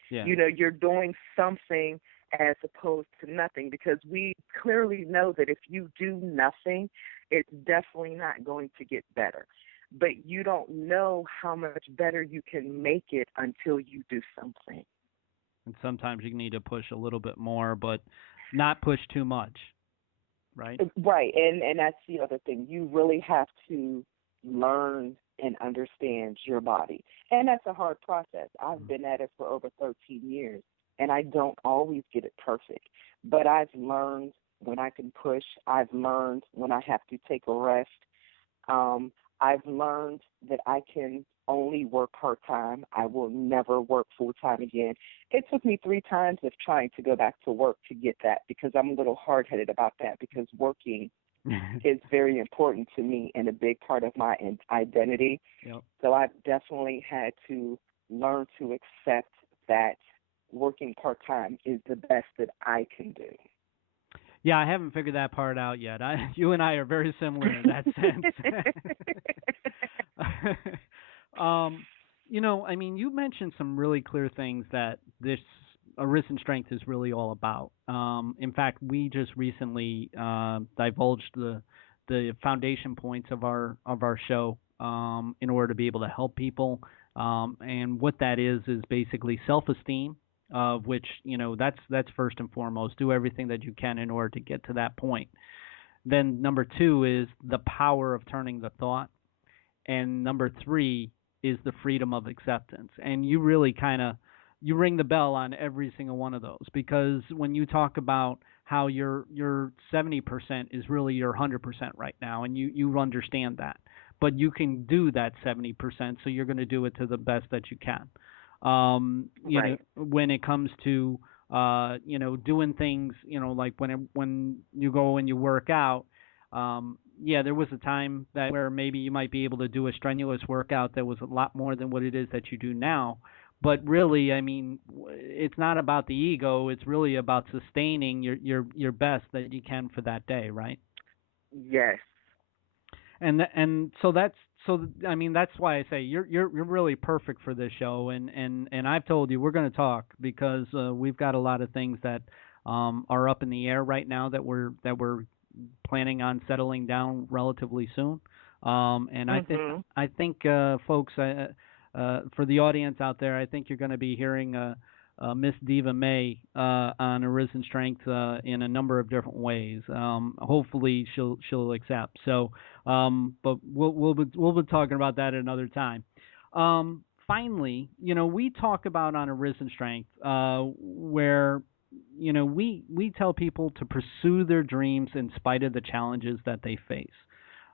Yeah. You know, you're doing something as opposed to nothing, because we clearly know that if you do nothing, it's definitely not going to get better. But you don't know how much better you can make it until you do something. And sometimes you need to push a little bit more, but not push too much. Right. Right, and that's the other thing. You really have to learn and understand your body, and that's a hard process. I've been at it for over 13 years, and I don't always get it perfect. But I've learned when I can push. I've learned when I have to take a rest. I've learned that I can only work part-time. I will never work full-time again. It took me 3 times of trying to go back to work to get that, because I'm a little hard-headed about that, because working is very important to me and a big part of my identity. Yep. So I've definitely had to learn to accept that working part-time is the best that I can do. Yeah, I haven't figured that part out yet. You and I are very similar in that sense. You know, I mean, you mentioned some really clear things that this Arisen Strength is really all about. In fact, we just recently divulged the foundation points of our show in order to be able to help people. And what that is basically self-esteem, of which, you know, that's first and foremost. Do everything that you can in order to get to that point. Then number 2 is the power of turning the thought. And number 3 is the freedom of acceptance. And you really you ring the bell on every single one of those, because when you talk about how your 70% is really your 100% right now, and you understand that, but you can do that 70%, so you're going to do it to the best that you can. You know, when it comes to you know, doing things, you know, like when you go and you work out. Yeah, there was a time where maybe you might be able to do a strenuous workout that was a lot more than what it is that you do now. But really, I mean, it's not about the ego. It's really about sustaining your best that you can for that day, right? Yes. And so that's so I mean that's why I say you're really perfect for this show, and I've told you we're going to talk because we've got a lot of things that are up in the air right now that we're planning on settling down relatively soon. And I think folks, for the audience out there, I think you're going to be hearing Miss Diva May on Arisen Strength in a number of different ways. Hopefully she'll accept. So, but we'll be talking about that another time. Finally, we talk about on Arisen Strength where we tell people to pursue their dreams in spite of the challenges that they face.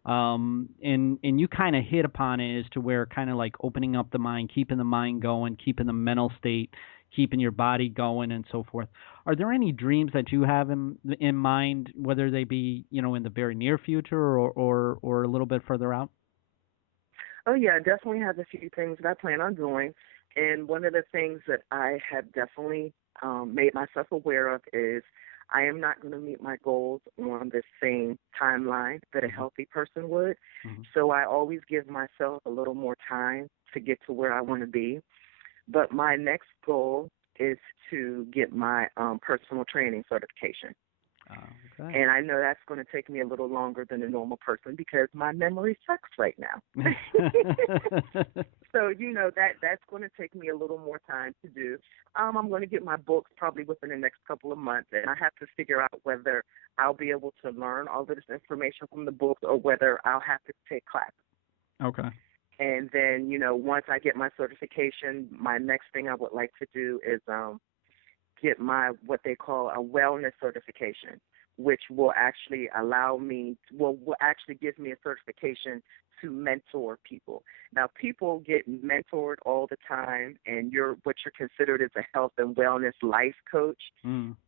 And you kind of hit upon it as to where kind of like opening up the mind, keeping the mind going, keeping the mental state, keeping your body going, and so forth. Are there any dreams that you have in mind, whether they be in the very near future or a little bit further out? Oh, yeah, I definitely have a few things that I plan on doing. And one of the things that I have definitely made myself aware of is I am not going to meet my goals on the same timeline that a healthy person would. Mm-hmm. So I always give myself a little more time to get to where I want to be. But my next goal is to get my personal training certification. Okay. And I know that's going to take me a little longer than a normal person because my memory sucks right now. So, that's going to take me a little more time to do. I'm going to get my books probably within the next couple of months, and I have to figure out whether I'll be able to learn all of this information from the books or whether I'll have to take classes. Okay. And then, once I get my certification, my next thing I would like to do is get my what they call a wellness certification, which will actually will actually give me a certification to mentor people. Now, people get mentored all the time, and you're considered as a health and wellness life coach,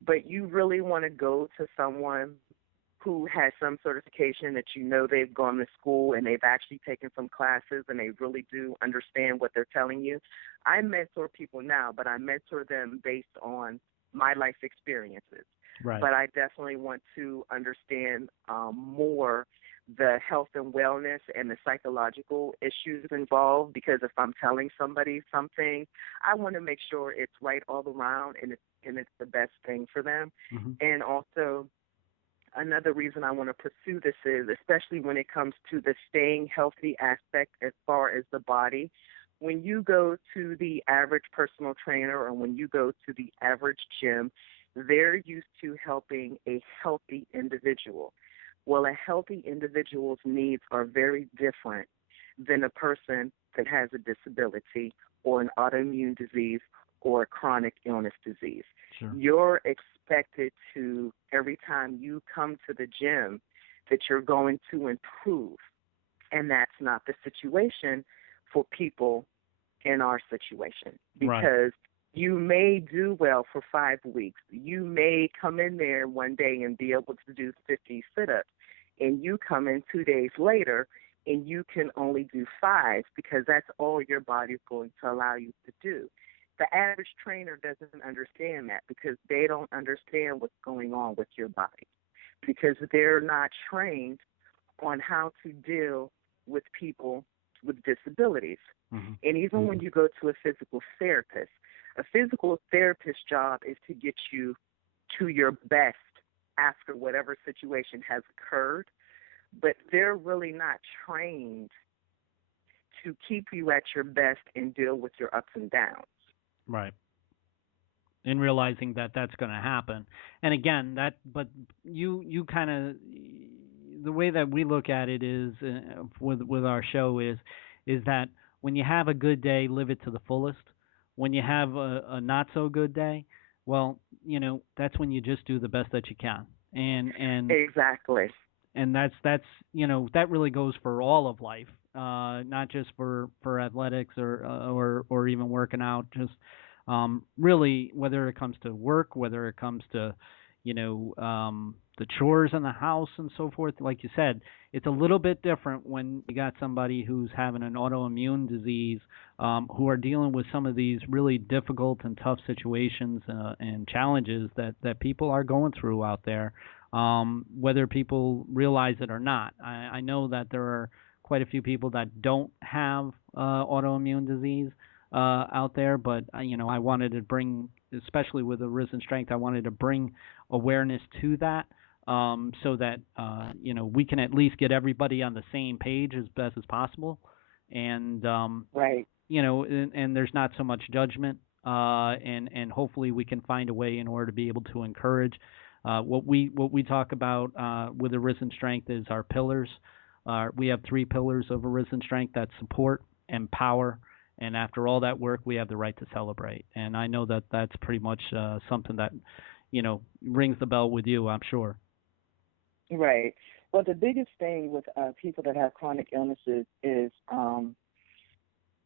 but you really want to go to someone who has some certification that they've gone to school and they've actually taken some classes and they really do understand what they're telling you. I mentor people now, but I mentor them based on my life experiences. Right. But I definitely want to understand more the health and wellness and the psychological issues involved, because if I'm telling somebody something, I want to make sure it's right all around and it's the best thing for them. Mm-hmm. And also, another reason I want to pursue this is, especially when it comes to the staying healthy aspect as far as the body, when you go to the average personal trainer or when you go to the average gym, they're used to helping a healthy individual. Well, a healthy individual's needs are very different than a person that has a disability or an autoimmune disease or a chronic illness disease. Sure. You're expected to, every time you come to the gym, that you're going to improve. And that's not the situation for people in our situation, because you may do well for 5 weeks. You may come in there one day and be able to do 50 sit-ups, and you come in 2 days later and you can only do 5 because that's all your body is going to allow you to do. The average trainer doesn't understand that because they don't understand what's going on with your body, because they're not trained on how to deal with people with disabilities. Mm-hmm. And even when you go to a physical therapist therapist's job is to get you to your best after whatever situation has occurred, but they're really not trained to keep you at your best and deal with your ups and downs. Right. And realizing that that's going to happen. And again, but you kind of, the way that we look at it is with our show is that when you have a good day, live it to the fullest. When you have a not so good day, well, that's when you just do the best that you can. And exactly. And that's that really goes for all of life, not just for athletics or even working out. Just really, whether it comes to work, whether it comes to the chores in the house and so forth. Like you said, it's a little bit different when you got somebody who's having an autoimmune disease, who are dealing with some of these really difficult and tough situations and challenges that people are going through out there, whether people realize it or not. I know that there are quite a few people that don't have autoimmune disease out there, but I wanted to bring, especially with Arisen Strength, I wanted to bring awareness to that, so that we can at least get everybody on the same page as best as possible, and Right. and there's not so much judgment, and hopefully we can find a way in order to be able to encourage. What we talk about with Arisen Strength is our pillars. We have 3 pillars of Arisen Strength: that's support, empower, and after all that work, we have the right to celebrate. And I know that that's pretty much something that rings the bell with you, I'm sure. Right. Well, the biggest thing with people that have chronic illnesses is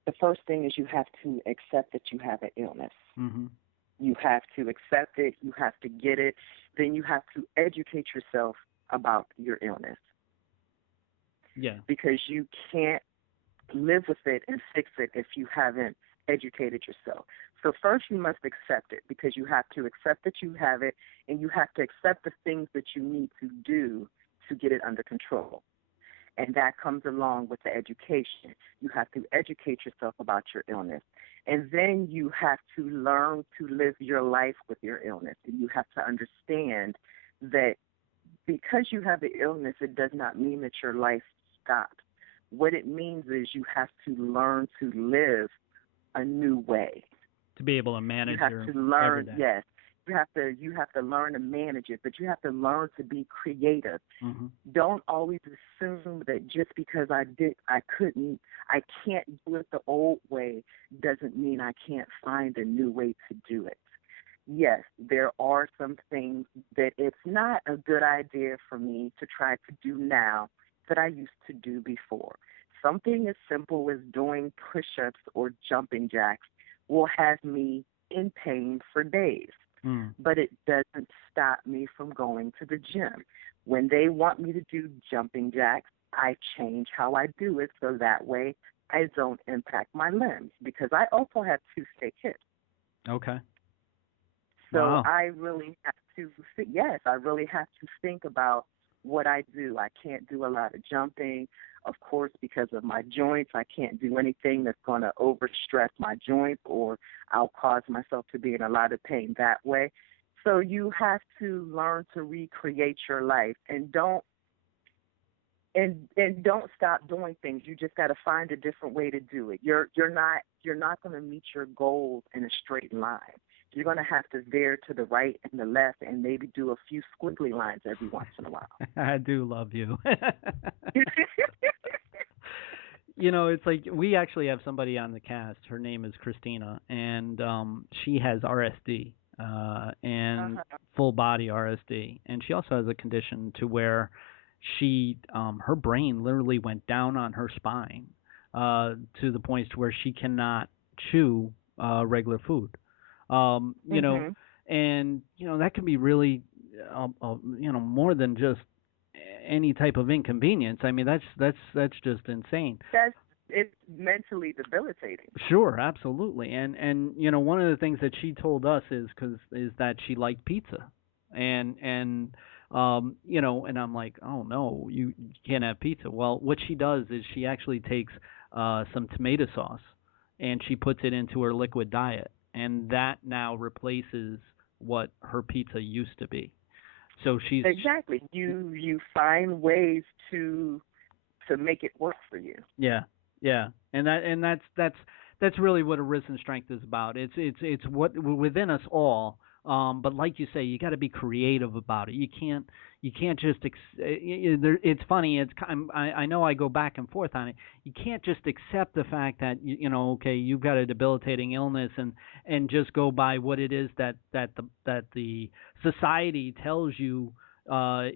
the first thing is you have to accept that you have an illness. Mm-hmm. You have to accept it. You have to get it. Then you have to educate yourself about your illness. Yeah. Because you can't live with it and fix it if you haven't educated yourself. So first you must accept it, because you have to accept that you have it, and you have to accept the things that you need to do to get it under control. And that comes along with the education. You have to educate yourself about your illness. And then you have to learn to live your life with your illness. And you have to understand that because you have the illness, it does not mean that your life stops. What it means is you have to learn to live a new way. To be able to manage your You have to learn, everyday. yes. You have to learn to manage it, but you have to learn to be creative. Mm-hmm. Don't always assume that just because I can't do it the old way doesn't mean I can't find a new way to do it. Yes, there are some things that it's not a good idea for me to try to do now that I used to do before. Something as simple as doing push-ups or jumping jacks will have me in pain for days. But it doesn't stop me from going to the gym. When they want me to do jumping jacks, I change how I do it so that way I don't impact my limbs, because I also have 2 fake hips. Okay. So Wow. I really have to think about what I do. I can't do a lot of jumping. Of course, because of my joints, I can't do anything that's going to overstress my joints, or I'll cause myself to be in a lot of pain that way. So you have to learn to recreate your life, and don't stop doing things. You just got to find a different way to do it. You're not going to meet your goals in a straight line. You're going to have to veer to the right and the left, and maybe do a few squiggly lines every once in a while. I do love you. It's like we actually have somebody on the cast. Her name is Christina, and she has RSD, and full body RSD, and she also has a condition to where she her brain literally went down on her spine to the point to where she cannot chew regular food. And that can be really more than just any type of inconvenience. I mean, that's just insane. It's mentally debilitating. Sure, absolutely. And one of the things that she told us is that she liked pizza, and and I'm like, oh no, you can't have pizza. Well, what she does is she actually takes some tomato sauce and she puts it into her liquid diet, and that now replaces what her pizza used to be. So she's exactly. You find ways to make it work for you. Yeah, and that's really what Arisen Strength is about. It's what within us all. But like you say, you got to be creative about it. You can't just. It's funny. I know I go back and forth on it. You can't just accept the fact that okay, you've got a debilitating illness and just go by what it is that the society tells you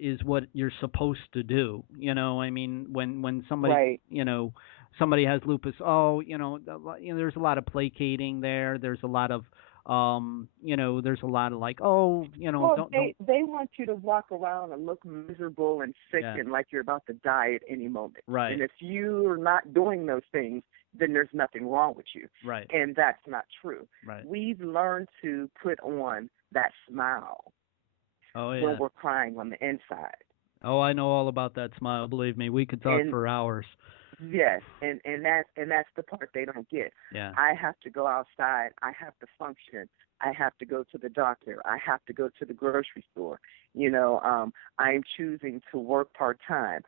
is what you're supposed to do. I mean, when somebody right. Somebody has lupus. Oh, there's a lot of placating there. There's a lot of There's a lot of like, oh, Well, don't. they want you to walk around and look miserable and sick Yeah. and like you're about to die at any moment. Right. And if you're not doing those things, then there's nothing wrong with you. Right. And that's not true. Right. We've learned to put on that smile Oh, when yeah. we're crying on the inside. Oh, I know all about that smile. Believe me, we could talk And- for hours. Yes, and that's the part they don't get. Yeah. I have to go outside. I have to function. I have to go to the doctor. I have to go to the grocery store. I'm choosing to work part-time.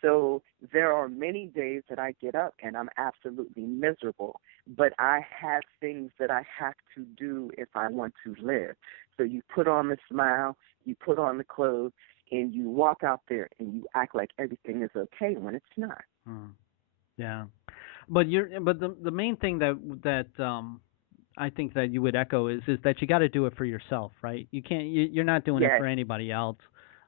So there are many days that I get up and I'm absolutely miserable, but I have things that I have to do if I want to live. So you put on the smile, you put on the clothes, and you walk out there and you act like everything is okay when it's not. Yeah, but the main thing that I think that you would echo is that you got to do it for yourself, right? You can't. You're not doing it Yes. for anybody else.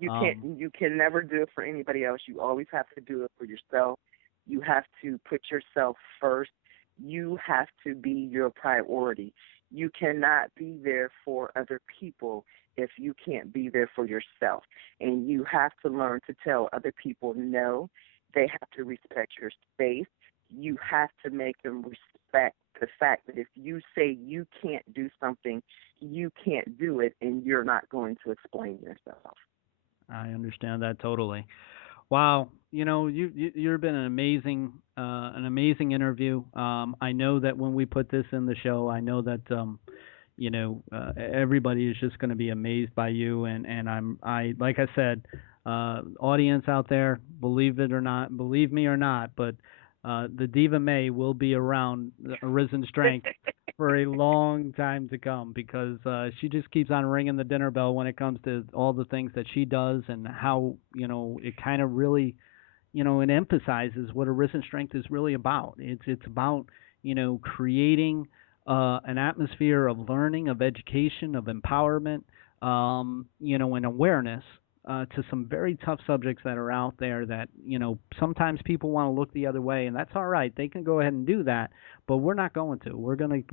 You can never do it for anybody else. You always have to do it for yourself. You have to put yourself first. You have to be your priority. You cannot be there for other people if you can't be there for yourself. And you have to learn to tell other people no. They have to respect your space. You have to make them respect the fact that if you say you can't do something, you can't do it, and you're not going to explain yourself. I understand that totally. Wow, you've been an amazing interview. I know that when we put this in the show, I know that everybody is just going to be amazed by you, and I like I said, audience out there, believe me or not, but the Diva May will be around Arisen Strength for a long time to come, because she just keeps on ringing the dinner bell when it comes to all the things that she does, and how it kind of really it emphasizes what Arisen Strength is really about. It's about creating an atmosphere of learning, of education, of empowerment, and awareness to some very tough subjects that are out there that, sometimes people want to look the other way, and that's all right. They can go ahead and do that, but we're not going to. We're going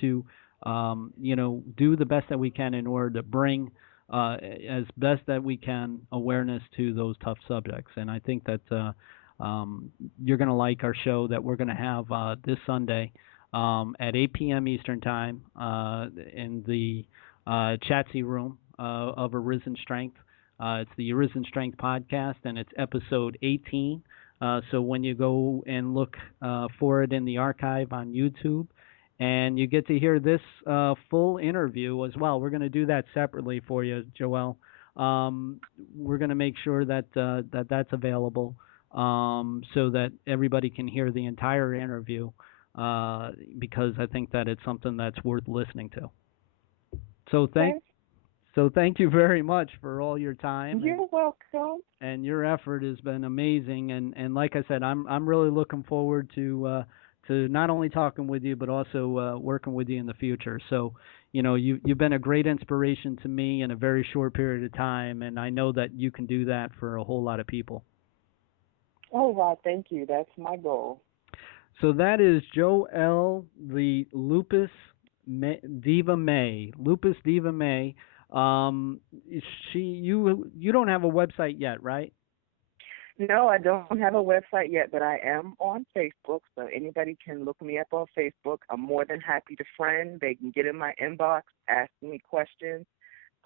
to do the best that we can in order to bring as best that we can awareness to those tough subjects. And I think that you're going to like our show that we're going to have this Sunday at 8 p.m. Eastern Time in the Chatsy room of Arisen Strength. It's the Arisen Strength podcast, and it's episode 18. So when you go and look for it in the archive on YouTube, and you get to hear this full interview as well. We're going to do that separately for you, Joelle. We're going to make sure that that's available so that everybody can hear the entire interview, because I think that it's something that's worth listening to. So thank you very much for all your time. You're welcome. And your effort has been amazing. And like I said, I'm really looking forward to not only talking with you, but also working with you in the future. So, you've been a great inspiration to me in a very short period of time, and I know that you can do that for a whole lot of people. Oh, wow, thank you. That's my goal. So that is Joelle, the Lupus Diva May. Lupus Diva May. You don't have a website yet, right? No, I don't have a website yet, but I am on Facebook, so anybody can look me up on Facebook. I'm more than happy to friend. They can get in my inbox, ask me questions.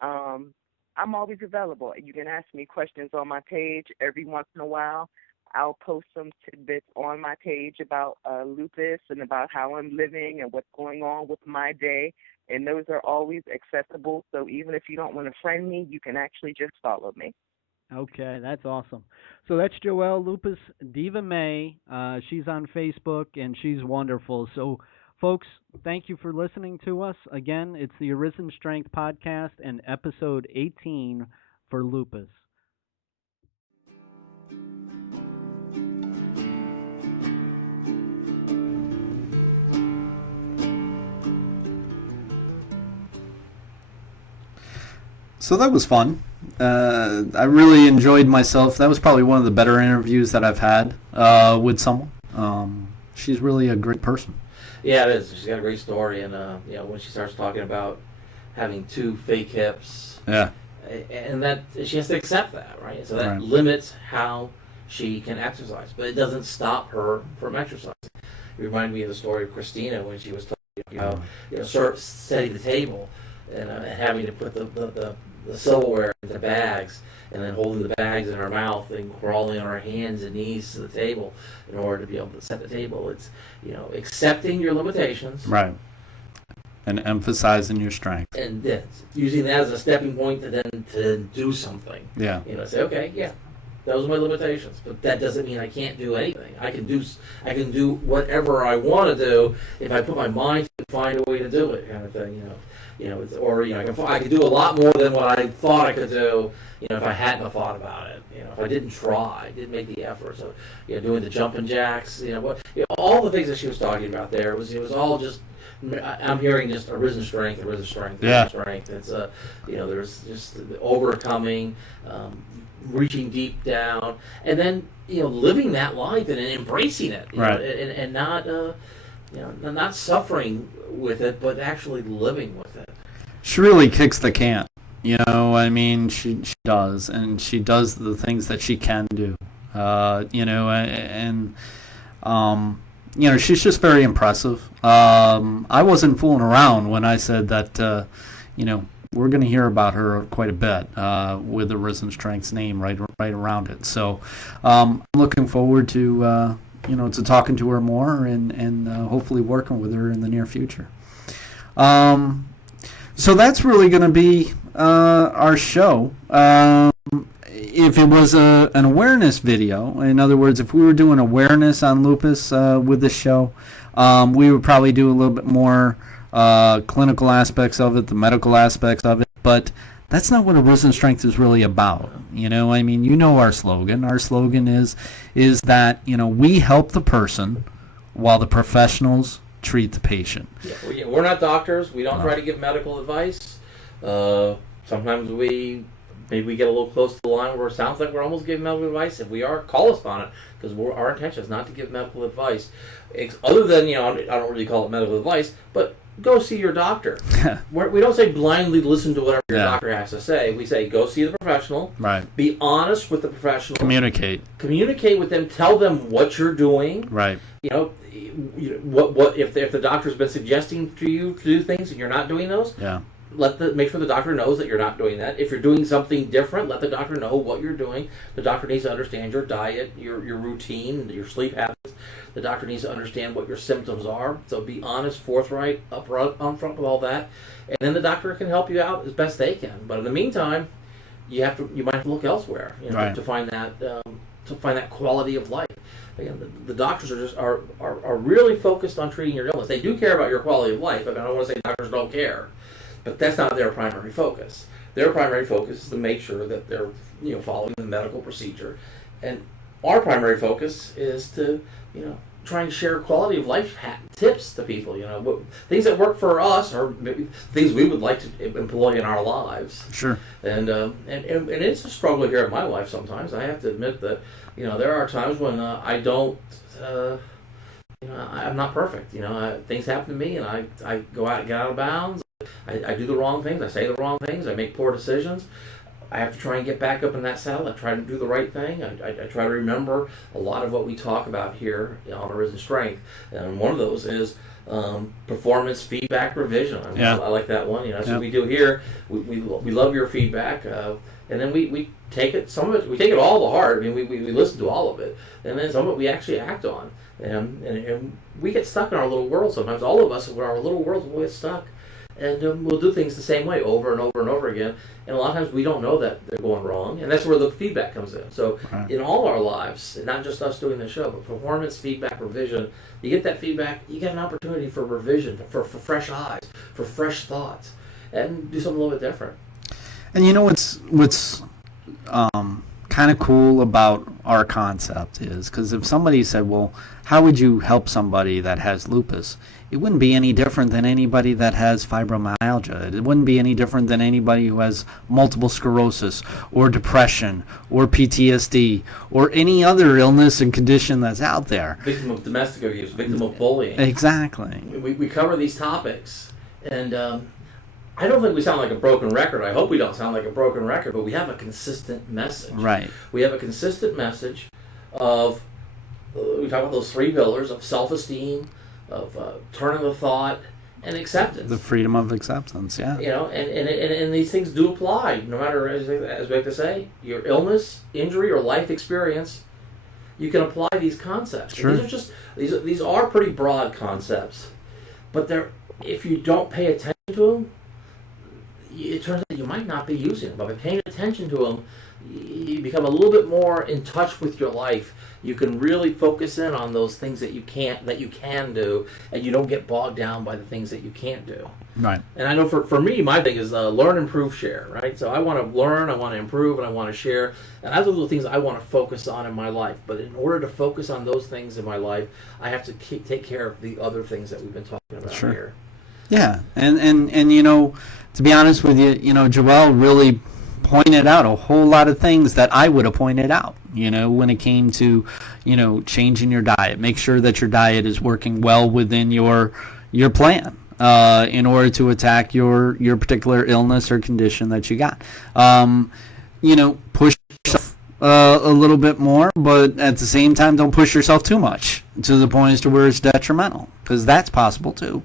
I'm always available. You can ask me questions on my page every once in a while. I'll post some tidbits on my page about lupus and about how I'm living and what's going on with my day, and those are always accessible. So even if you don't want to friend me, you can actually just follow me. Okay, that's awesome. So that's Joelle Lupus Diva May. She's on Facebook, and she's wonderful. So, folks, thank you for listening to us. Again, it's the Arisen Strength podcast and episode 18 for lupus. So that was fun. I really enjoyed myself. That was probably one of the better interviews that I've had with someone. She's really a great person. Yeah, it is. She's got a great story, and when she starts talking about having 2 fake hips, Yeah. and that she has to accept that, right? So that Right. limits how she can exercise, but it doesn't stop her from exercising. It reminded me of the story of Christina when she was talking about sort of setting the table and having to put the silverware into bags, and then holding the bags in her mouth and crawling on her hands and knees to the table in order to be able to set the table. It's accepting your limitations, Right. And emphasizing your strength. and then using that as a stepping point to do something. Yeah. Say, okay, yeah, those are my limitations, but that doesn't mean I can't do anything. I can do whatever I want to do if I put my mind to find a way to do it, kind of thing. I can do a lot more than what I thought I could do. If I hadn't have thought about it. If I didn't try, didn't make the effort. So, doing the jumping jacks. All the things that she was talking about there. It was all just. I'm hearing just arisen strength. Yeah. Strength. It's there's just the overcoming, reaching deep down, and then living that life and embracing it, Right. and not not suffering with it, but actually living with it. She really kicks the can. She does, and she does the things that she can do. She's just very impressive. I wasn't fooling around when I said that, we're going to hear about her quite a bit with Arisen Strength's name right around it. So I'm looking forward to, to talking to her more and hopefully working with her in the near future. So that's really going to be our show. If it was an awareness video, in other words, if we were doing awareness on lupus with this show, we would probably do a little bit more clinical aspects of it, the medical aspects of it, but that's not what Arisen Strength is really about. Our slogan. Our slogan is that, we help the person while the professionals treat the patient. Yeah, we're not doctors. We don't try to give medical advice. Sometimes maybe we get a little close to the line where it sounds like we're almost giving medical advice. If we are, call us on it, because our intention is not to give medical advice. Other than, I don't really call it medical advice, but go see your doctor. We don't say blindly listen to whatever your doctor has to say. We say go see the professional. Right. Be honest with the professional. Communicate with them. Tell them what you're doing. Right. What if the doctor's been suggesting to you to do things and you're not doing those? Yeah. Make sure the doctor knows that you're not doing that. If you're doing something different, let the doctor know what you're doing. The doctor needs to understand your diet, your routine, your sleep habits. The doctor needs to understand what your symptoms are. So be honest, forthright, upfront with all that, and then the doctor can help you out as best they can. But in the meantime, you might have to look elsewhere, right. to find that quality of life. Again, the doctors are really focused on treating your illness. They do care about your quality of life. I don't want to say doctors don't care, but that's not their primary focus. Their primary focus is to make sure that they're following the medical procedure, and our primary focus is to try and share quality of life tips to people. Things that work for us, or maybe things we would like to employ in our lives. Sure. And it's a struggle here in my life sometimes. I have to admit that there are times when I don't. I'm not perfect. Things happen to me, and I get out of bounds. I do the wrong things. I say the wrong things. I make poor decisions. I have to try and get back up in that saddle. I try to do the right thing. I try to remember a lot of what we talk about here on Arisen Strength. And one of those is performance feedback revision. I like that one. That's what we do here. We love your feedback. And then we take it, some of it, we take it all to heart. We listen to all of it. And then some of it we actually act on. And we get stuck in our little world sometimes. All of us, in our little worlds, will get stuck. And we'll do things the same way over and over and over again. And a lot of times we don't know that they're going wrong. And that's where the feedback comes in. So in all our lives, and not just us doing the show, but performance, feedback, revision, you get that feedback, you get an opportunity for revision, for fresh eyes, for fresh thoughts, and do something a little bit different. And what's kind kind of cool about our concept is because if somebody said, well, how would you help somebody that has lupus? It wouldn't be any different than anybody that has fibromyalgia. It wouldn't be any different than anybody who has multiple sclerosis or depression or PTSD or any other illness and condition that's out there. Victim of domestic abuse, victim of bullying. Exactly. We cover these topics, and I don't think we sound like a broken record. I hope we don't sound like a broken record, but we have a consistent message. Right. We have a consistent message of, we talk about those three pillars of self-esteem, of turning the thought, and acceptance. The freedom of acceptance, yeah. You know, and these things do apply, no matter, as we like to say, your illness, injury, or life experience, you can apply these concepts. Sure. These are pretty broad concepts, but if you don't pay attention to them, it turns out you might not be using them. But by paying attention to them, you become a little bit more in touch with your life. You can really focus in on those things that you can do, and you don't get bogged down by the things that you can't do. Right. And I know for me, my thing is learn, improve, share, right? So I want to learn, I want to improve, and I want to share. And those are the things I want to focus on in my life. But in order to focus on those things in my life, I have to take care of the other things that we've been talking about here. Yeah, and you know, to be honest with you, you know, Joelle really pointed out a whole lot of things that I would have pointed out, you know, when it came to, you know, changing your diet. Make sure that your diet is working well within your plan in order to attack your particular illness or condition that you got. You know, push yourself a little bit more, but at the same time, don't push yourself too much to the point as to where it's detrimental, because that's possible too.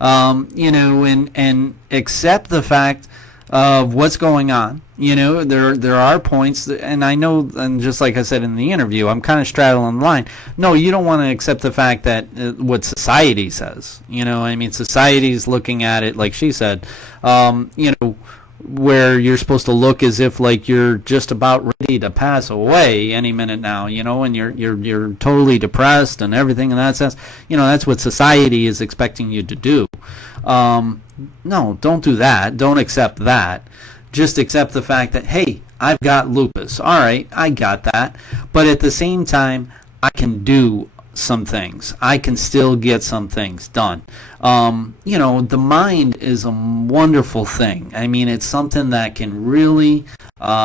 You know, and accept the fact of what's going on. You know, there are points, and I know, and just like I said in the interview, I'm kind of straddling the line. No, you don't want to accept the fact that what society says. You know, I mean, society's looking at it, like she said, you know, where you're supposed to look as if like you're just about ready to pass away any minute now, you know, and you're totally depressed and everything in that sense. You know, that's what society is expecting you to do. No, don't do that. Don't accept that. Just accept the fact that, hey, I've got lupus. All right, I got that. But at the same time, I can do some things. I can still get some things done. You know, the mind is a wonderful thing. I mean, it's something that can really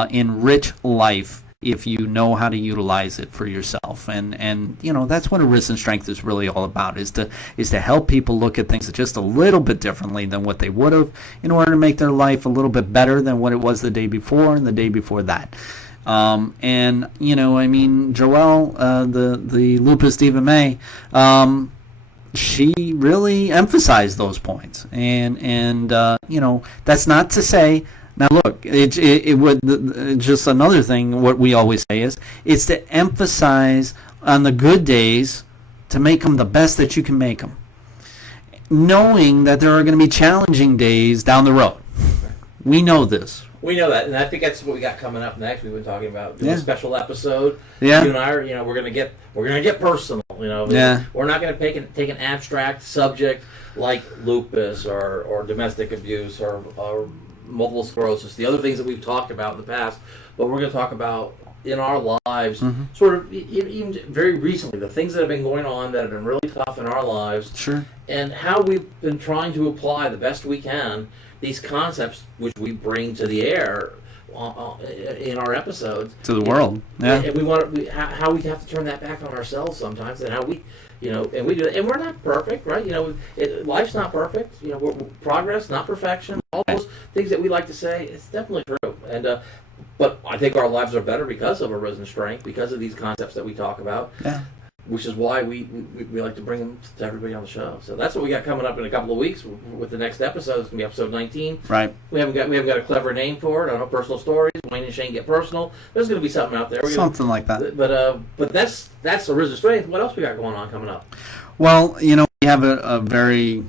enrich life if you know how to utilize it for yourself. And you know, that's what Arisen Strength is really all about, is to help people look at things just a little bit differently than what they would have, in order to make their life a little bit better than what it was the day before and the day before that. And you know, I mean, Joelle, the Lupus Diva May, she really emphasized those points, and you know, that's not to say. Now look, it would just another thing. What we always say is, it's to emphasize on the good days to make them the best that you can make them, knowing that there are going to be challenging days down the road. We know this. We know that, and I think that's what we got coming up next. We've been talking about doing a special episode. Yeah. You and I are, you know, we're gonna get personal. You know, we're not gonna take an abstract subject like lupus or domestic abuse or multiple sclerosis, the other things that we've talked about in the past, but we're gonna talk about in our lives, sort of even very recently, the things that have been going on that have been really tough in our lives, and how we've been trying to apply the best we can these concepts which we bring to the air in our episodes to the world. Yeah, and we want how we have to turn that back on ourselves sometimes, and how we, you know, and we do that. And we're not perfect, right? You know, life's not perfect. You know, progress, not perfection. All those things that we like to say, it's definitely true. And but I think our lives are better because of Arisen Strength, because of these concepts that we talk about. Yeah. Which is why we like to bring them to everybody on the show. So that's what we got coming up in a couple of weeks with the next episode. It's gonna be episode 19. Right. We haven't got a clever name for it. I don't know, personal stories. Wayne and Shane get personal. There's gonna be something out there. Something like that. But that's Arisen Strength. What else we got going on coming up? Well, you know, we have a very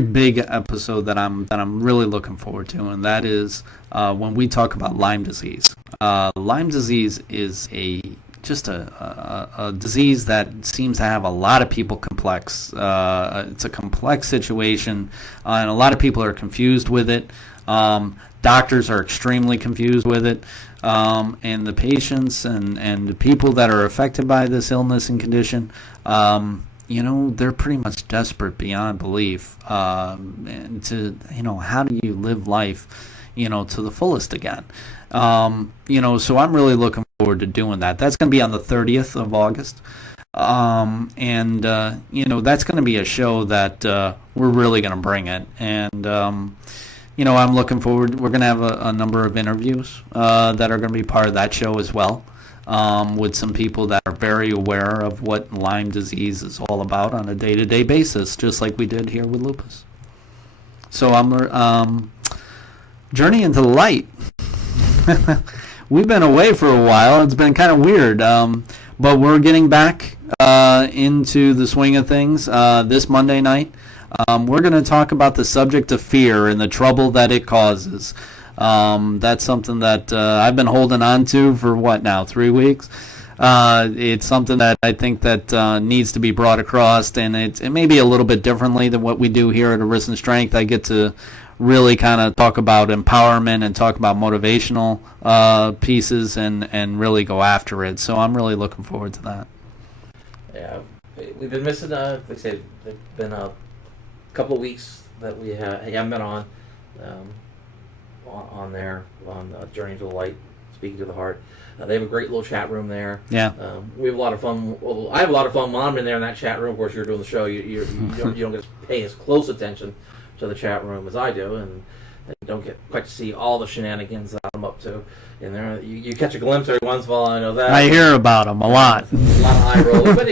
big episode that I'm really looking forward to, and that is when we talk about Lyme disease. Lyme disease is a just a disease that seems to have a lot of people complex. It's a complex situation, and a lot of people are confused with it. Doctors are extremely confused with it, and the patients and the people that are affected by this illness and condition, they're pretty much desperate beyond belief. And to, how do you live life, to the fullest again? So I'm really looking forward to doing that. That's going to be on the 30th of August. And that's going to be a show that we're really going to bring it. And, I'm looking forward. We're going to have a number of interviews that are going to be part of that show as well, with some people that are very aware of what Lyme disease is all about on a day-to-day basis, just like we did here with lupus. So I'm journey into the light. We've been away for a while. It's been kind of weird, but we're getting back into the swing of things this Monday night. We're going to talk about the subject of fear and the trouble that it causes. That's something that I've been holding on to for 3 weeks. It's something that I think that needs to be brought across, and it may be a little bit differently than what we do here at Arisen Strength. I get to really kind of talk about empowerment and talk about motivational pieces and really go after it. So I'm really looking forward to that. Yeah, we've been missing, like I said, there's been a couple of weeks that we haven't been on there, on Journey to the Light, Speaking to the Heart. They have a great little chat room there. Yeah. We have a lot of fun. Well, I have a lot of fun when I'm in there in that chat room. Of course, you're doing the show. You don't get to pay as close attention to the chat room as I do, and you don't get quite to see all the shenanigans that I'm up to in there. You catch a glimpse every once in a while. I know that. I hear about them a lot. A lot of eye rolling, but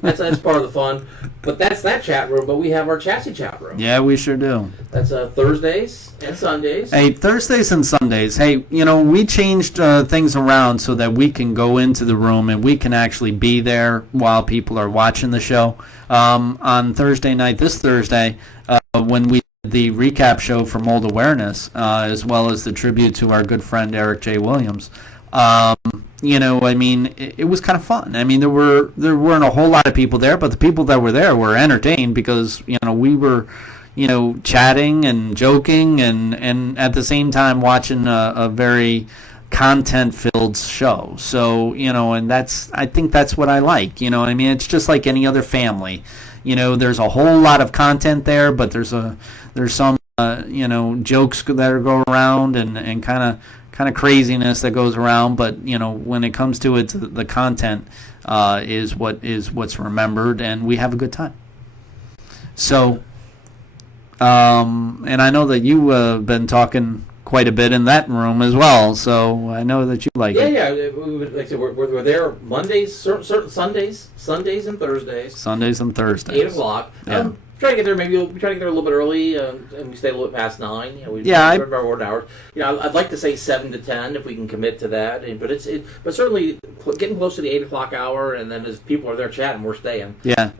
that's part of the fun. But that's that chat room. But we have our chassis chat room. Yeah, we sure do. That's Thursdays and Sundays. Hey, Thursdays and Sundays. Hey, we changed things around so that we can go into the room and we can actually be there while people are watching the show. On Thursday night, this Thursday, when we did the recap show for Mold Awareness, as well as the tribute to our good friend Derrick J. Williams, it was kind of fun. I mean, there weren't a whole lot of people there, but the people that were there were entertained because, we were, chatting and joking and at the same time watching a very content-filled show. So, and I think that's what I like. It's just like any other family. There's a whole lot of content there, but there's some jokes that go around and kind of craziness that goes around. But when it comes to it, the content is what's remembered, and we have a good time. So, and I know that you have been talking quite a bit in that room as well, so I know that you like it. Yeah. Like I said, we're there Mondays, certain Sundays and Thursdays. 8 o'clock. Yeah. Try to get there. Maybe we try to get there a little bit early, and we stay a little bit past 9. Our ordinary hours. I'd like to say 7 to 10 if we can commit to that. But certainly getting close to the 8 o'clock hour, and then as people are there chatting, we're staying. Yeah.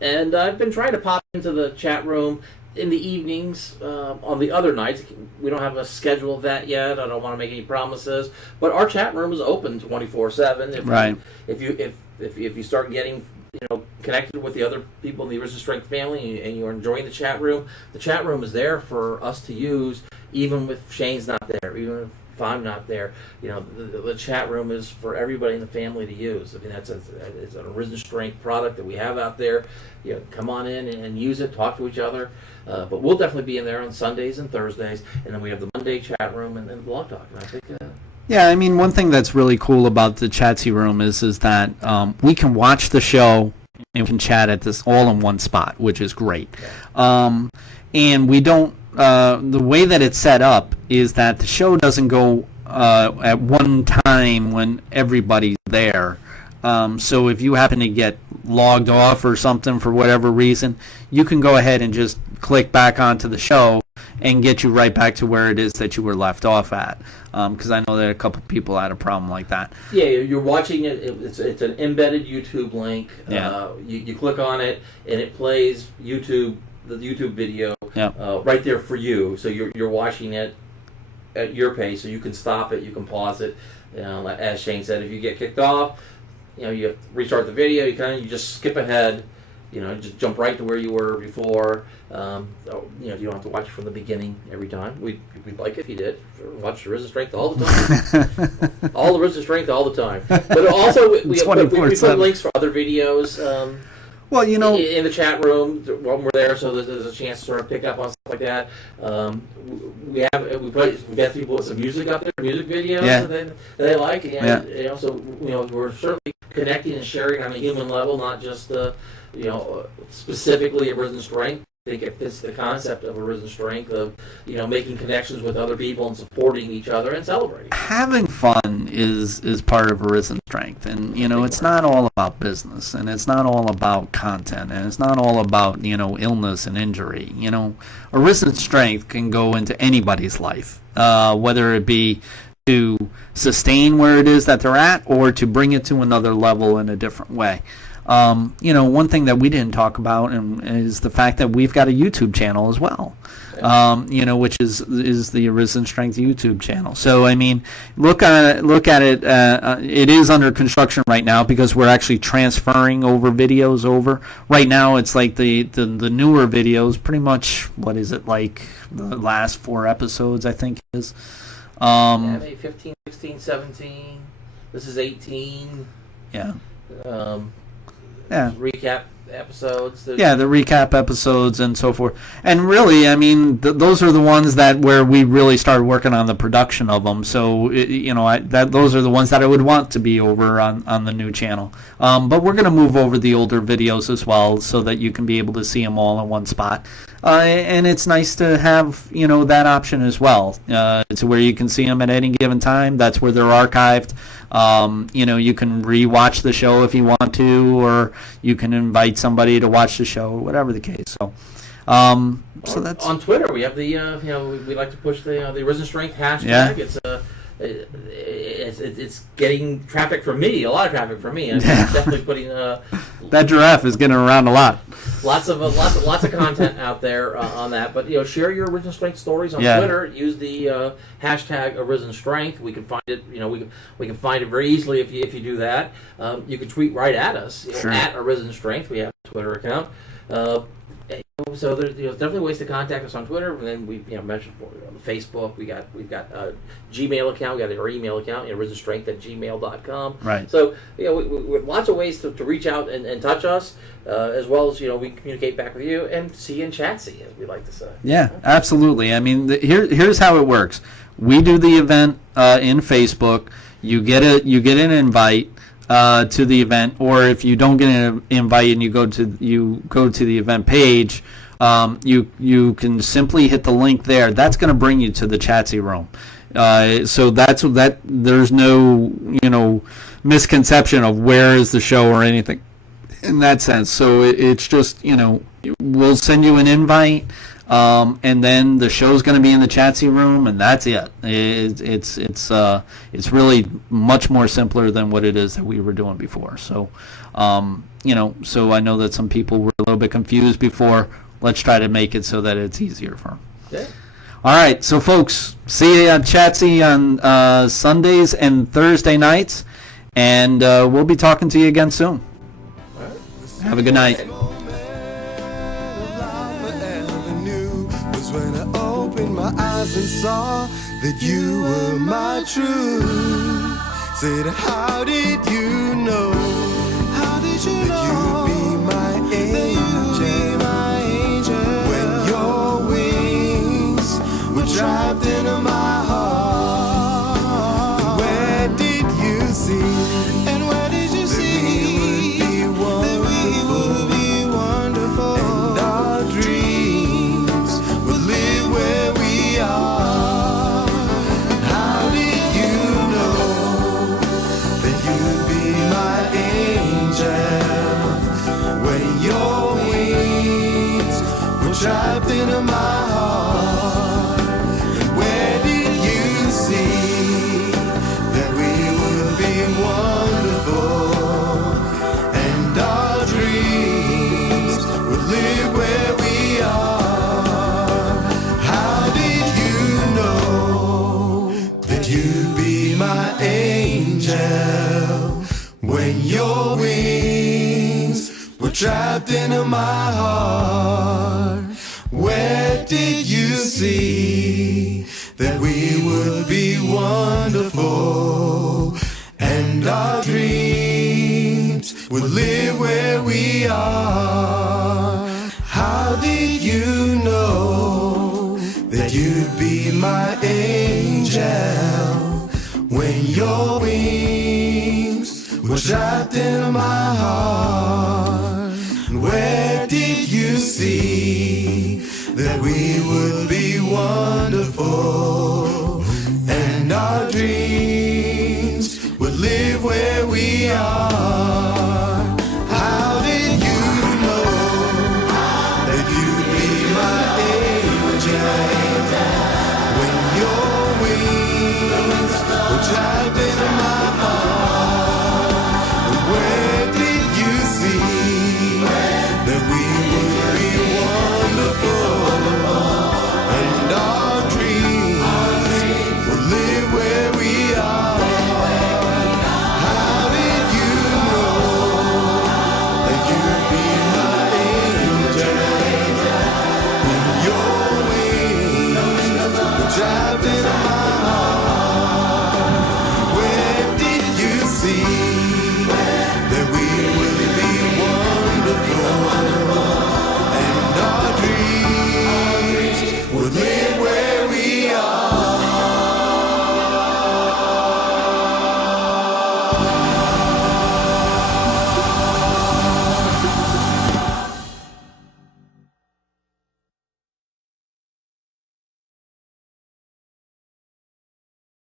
And I've been trying to pop into the chat room in the evenings on the other nights. We don't have a schedule of that yet. I don't want to make any promises, but our chat room is open 24/7. Right. If you start getting connected with the other people in the Arisen Strength family and you're enjoying the chat room is there for us to use, even if Shane's not there, even if I'm not there. The chat room is for everybody in the family to use. I mean, it's an Arisen Strength product that we have out there. Come on in and use it, talk to each other. But we'll definitely be in there on Sundays and Thursdays, and then we have the Monday chat room and then Blog Talk. And I think. Yeah, I mean, one thing that's really cool about the Chatsy room is that we can watch the show and we can chat at this all in one spot, which is great. And we don't. The way that it's set up is that the show doesn't go at one time when everybody's there. So if you happen to get logged off or something for whatever reason, you can go ahead and just click back onto the show and get you right back to where it is that you were left off at. Because I know that a couple people had a problem like that. Yeah, you're watching it. It's an embedded YouTube link. Yeah. You click on it and it plays the YouTube video Yeah. right there for you. So you're watching it at your pace. So you can stop it, you can pause it. As Shane said, if you get kicked off, you restart the video, you just skip ahead, just jump right to where you were before. You don't have to watch from the beginning every time. We'd like it if you did. Sure, watch Arisen Strength all the time. All the Arisen Strength all the time. But also, we put links for other videos. Well, in the chat room when we're there, so there's a chance to sort of pick up on stuff like that. We've got people with some music up there, music videos that they like, and so we're certainly connecting and sharing on a human level, not just specifically Arisen Strength. I think it fits the concept of Arisen Strength of making connections with other people and supporting each other and celebrating. Having fun is part of Arisen Strength, and it's not all about business, and it's not all about content, and it's not all about illness and injury. Arisen Strength can go into anybody's life, whether it be to sustain where it is that they're at or to bring it to another level in a different way. One thing that we didn't talk about is the fact that we've got a YouTube channel as well, which is the Arisen Strength YouTube channel. So, look at it. It is under construction right now because we're actually transferring over videos over. Right now, it's like the newer videos, pretty much, what is it, like the last 4 episodes, I think it is. Maybe 15, 16, 17. This is 18. Yeah. Recap episodes. The recap episodes and so forth. And really, those are the ones where we really started working on the production of them. So, those are the ones that I would want to be over on the new channel. But we're going to move over the older videos as well so that you can be able to see them all in one spot. And it's nice to have, that option as well. It's where you can see them at any given time. That's where they're archived. You can re-watch the show if you want to, or you can invite somebody to watch the show, whatever the case. So, so that's on Twitter. We have the we like to push the Arisen Strength hashtag. Yeah. It's getting traffic from me, a lot of traffic from me. I'm definitely putting that giraffe is getting around a lot. Lots of content out there on that. But share your Arisen Strength stories on Twitter. Use the hashtag Arisen Strength. We can find it. We can find it very easily if you do that. You can tweet right at us at Arisen Strength. We have a Twitter account. So there's definitely ways to contact us on Twitter, and then we mentioned Facebook. We've got a Gmail account. We got our email account, arisenstrength@gmail.com. Right. So we lots of ways to reach out and touch us, as well as we communicate back with you and see and chatsy, as we like to say. Yeah, absolutely. Here's how it works. We do the event in Facebook. You get an invite to the event, or if you don't get an invite and you go to the event page, you can simply hit the link there. That's going to bring you to the Chatsy room. So that there's no misconception of where is the show or anything in that sense. So it's just we'll send you an invite. And then the show's going to be in the Chatsy room, and that's it. It's really much more simpler than what it is that we were doing before. So, so I know that some people were a little bit confused before. Let's try to make it so that it's easier for them. Yeah. All right, so folks, see you at Chatsy on Sundays and Thursday nights, and we'll be talking to you again soon. All right. Have a good night. When I opened my eyes and saw that you were my truth. Said, how did you know? How did you know? That you'd be my angel. When your wings were trapped into my heart. Where did you see? And where did you see? That we would be wonderful. And our dreams will live where we are. How did you know that you'd be my angel? When your wings were trapped into my heart. And where did you see that we would be wonderful? And our dreams would live where we are. How did you know that you'd be my angel? When when your wings were trapped into my heart? Where did you see that we would be wonderful and our dreams would live where we are? How did you know that you'd be my angel when your wings were trapped in my heart? Where did you see that we would be wonderful and our dreams would live where we are?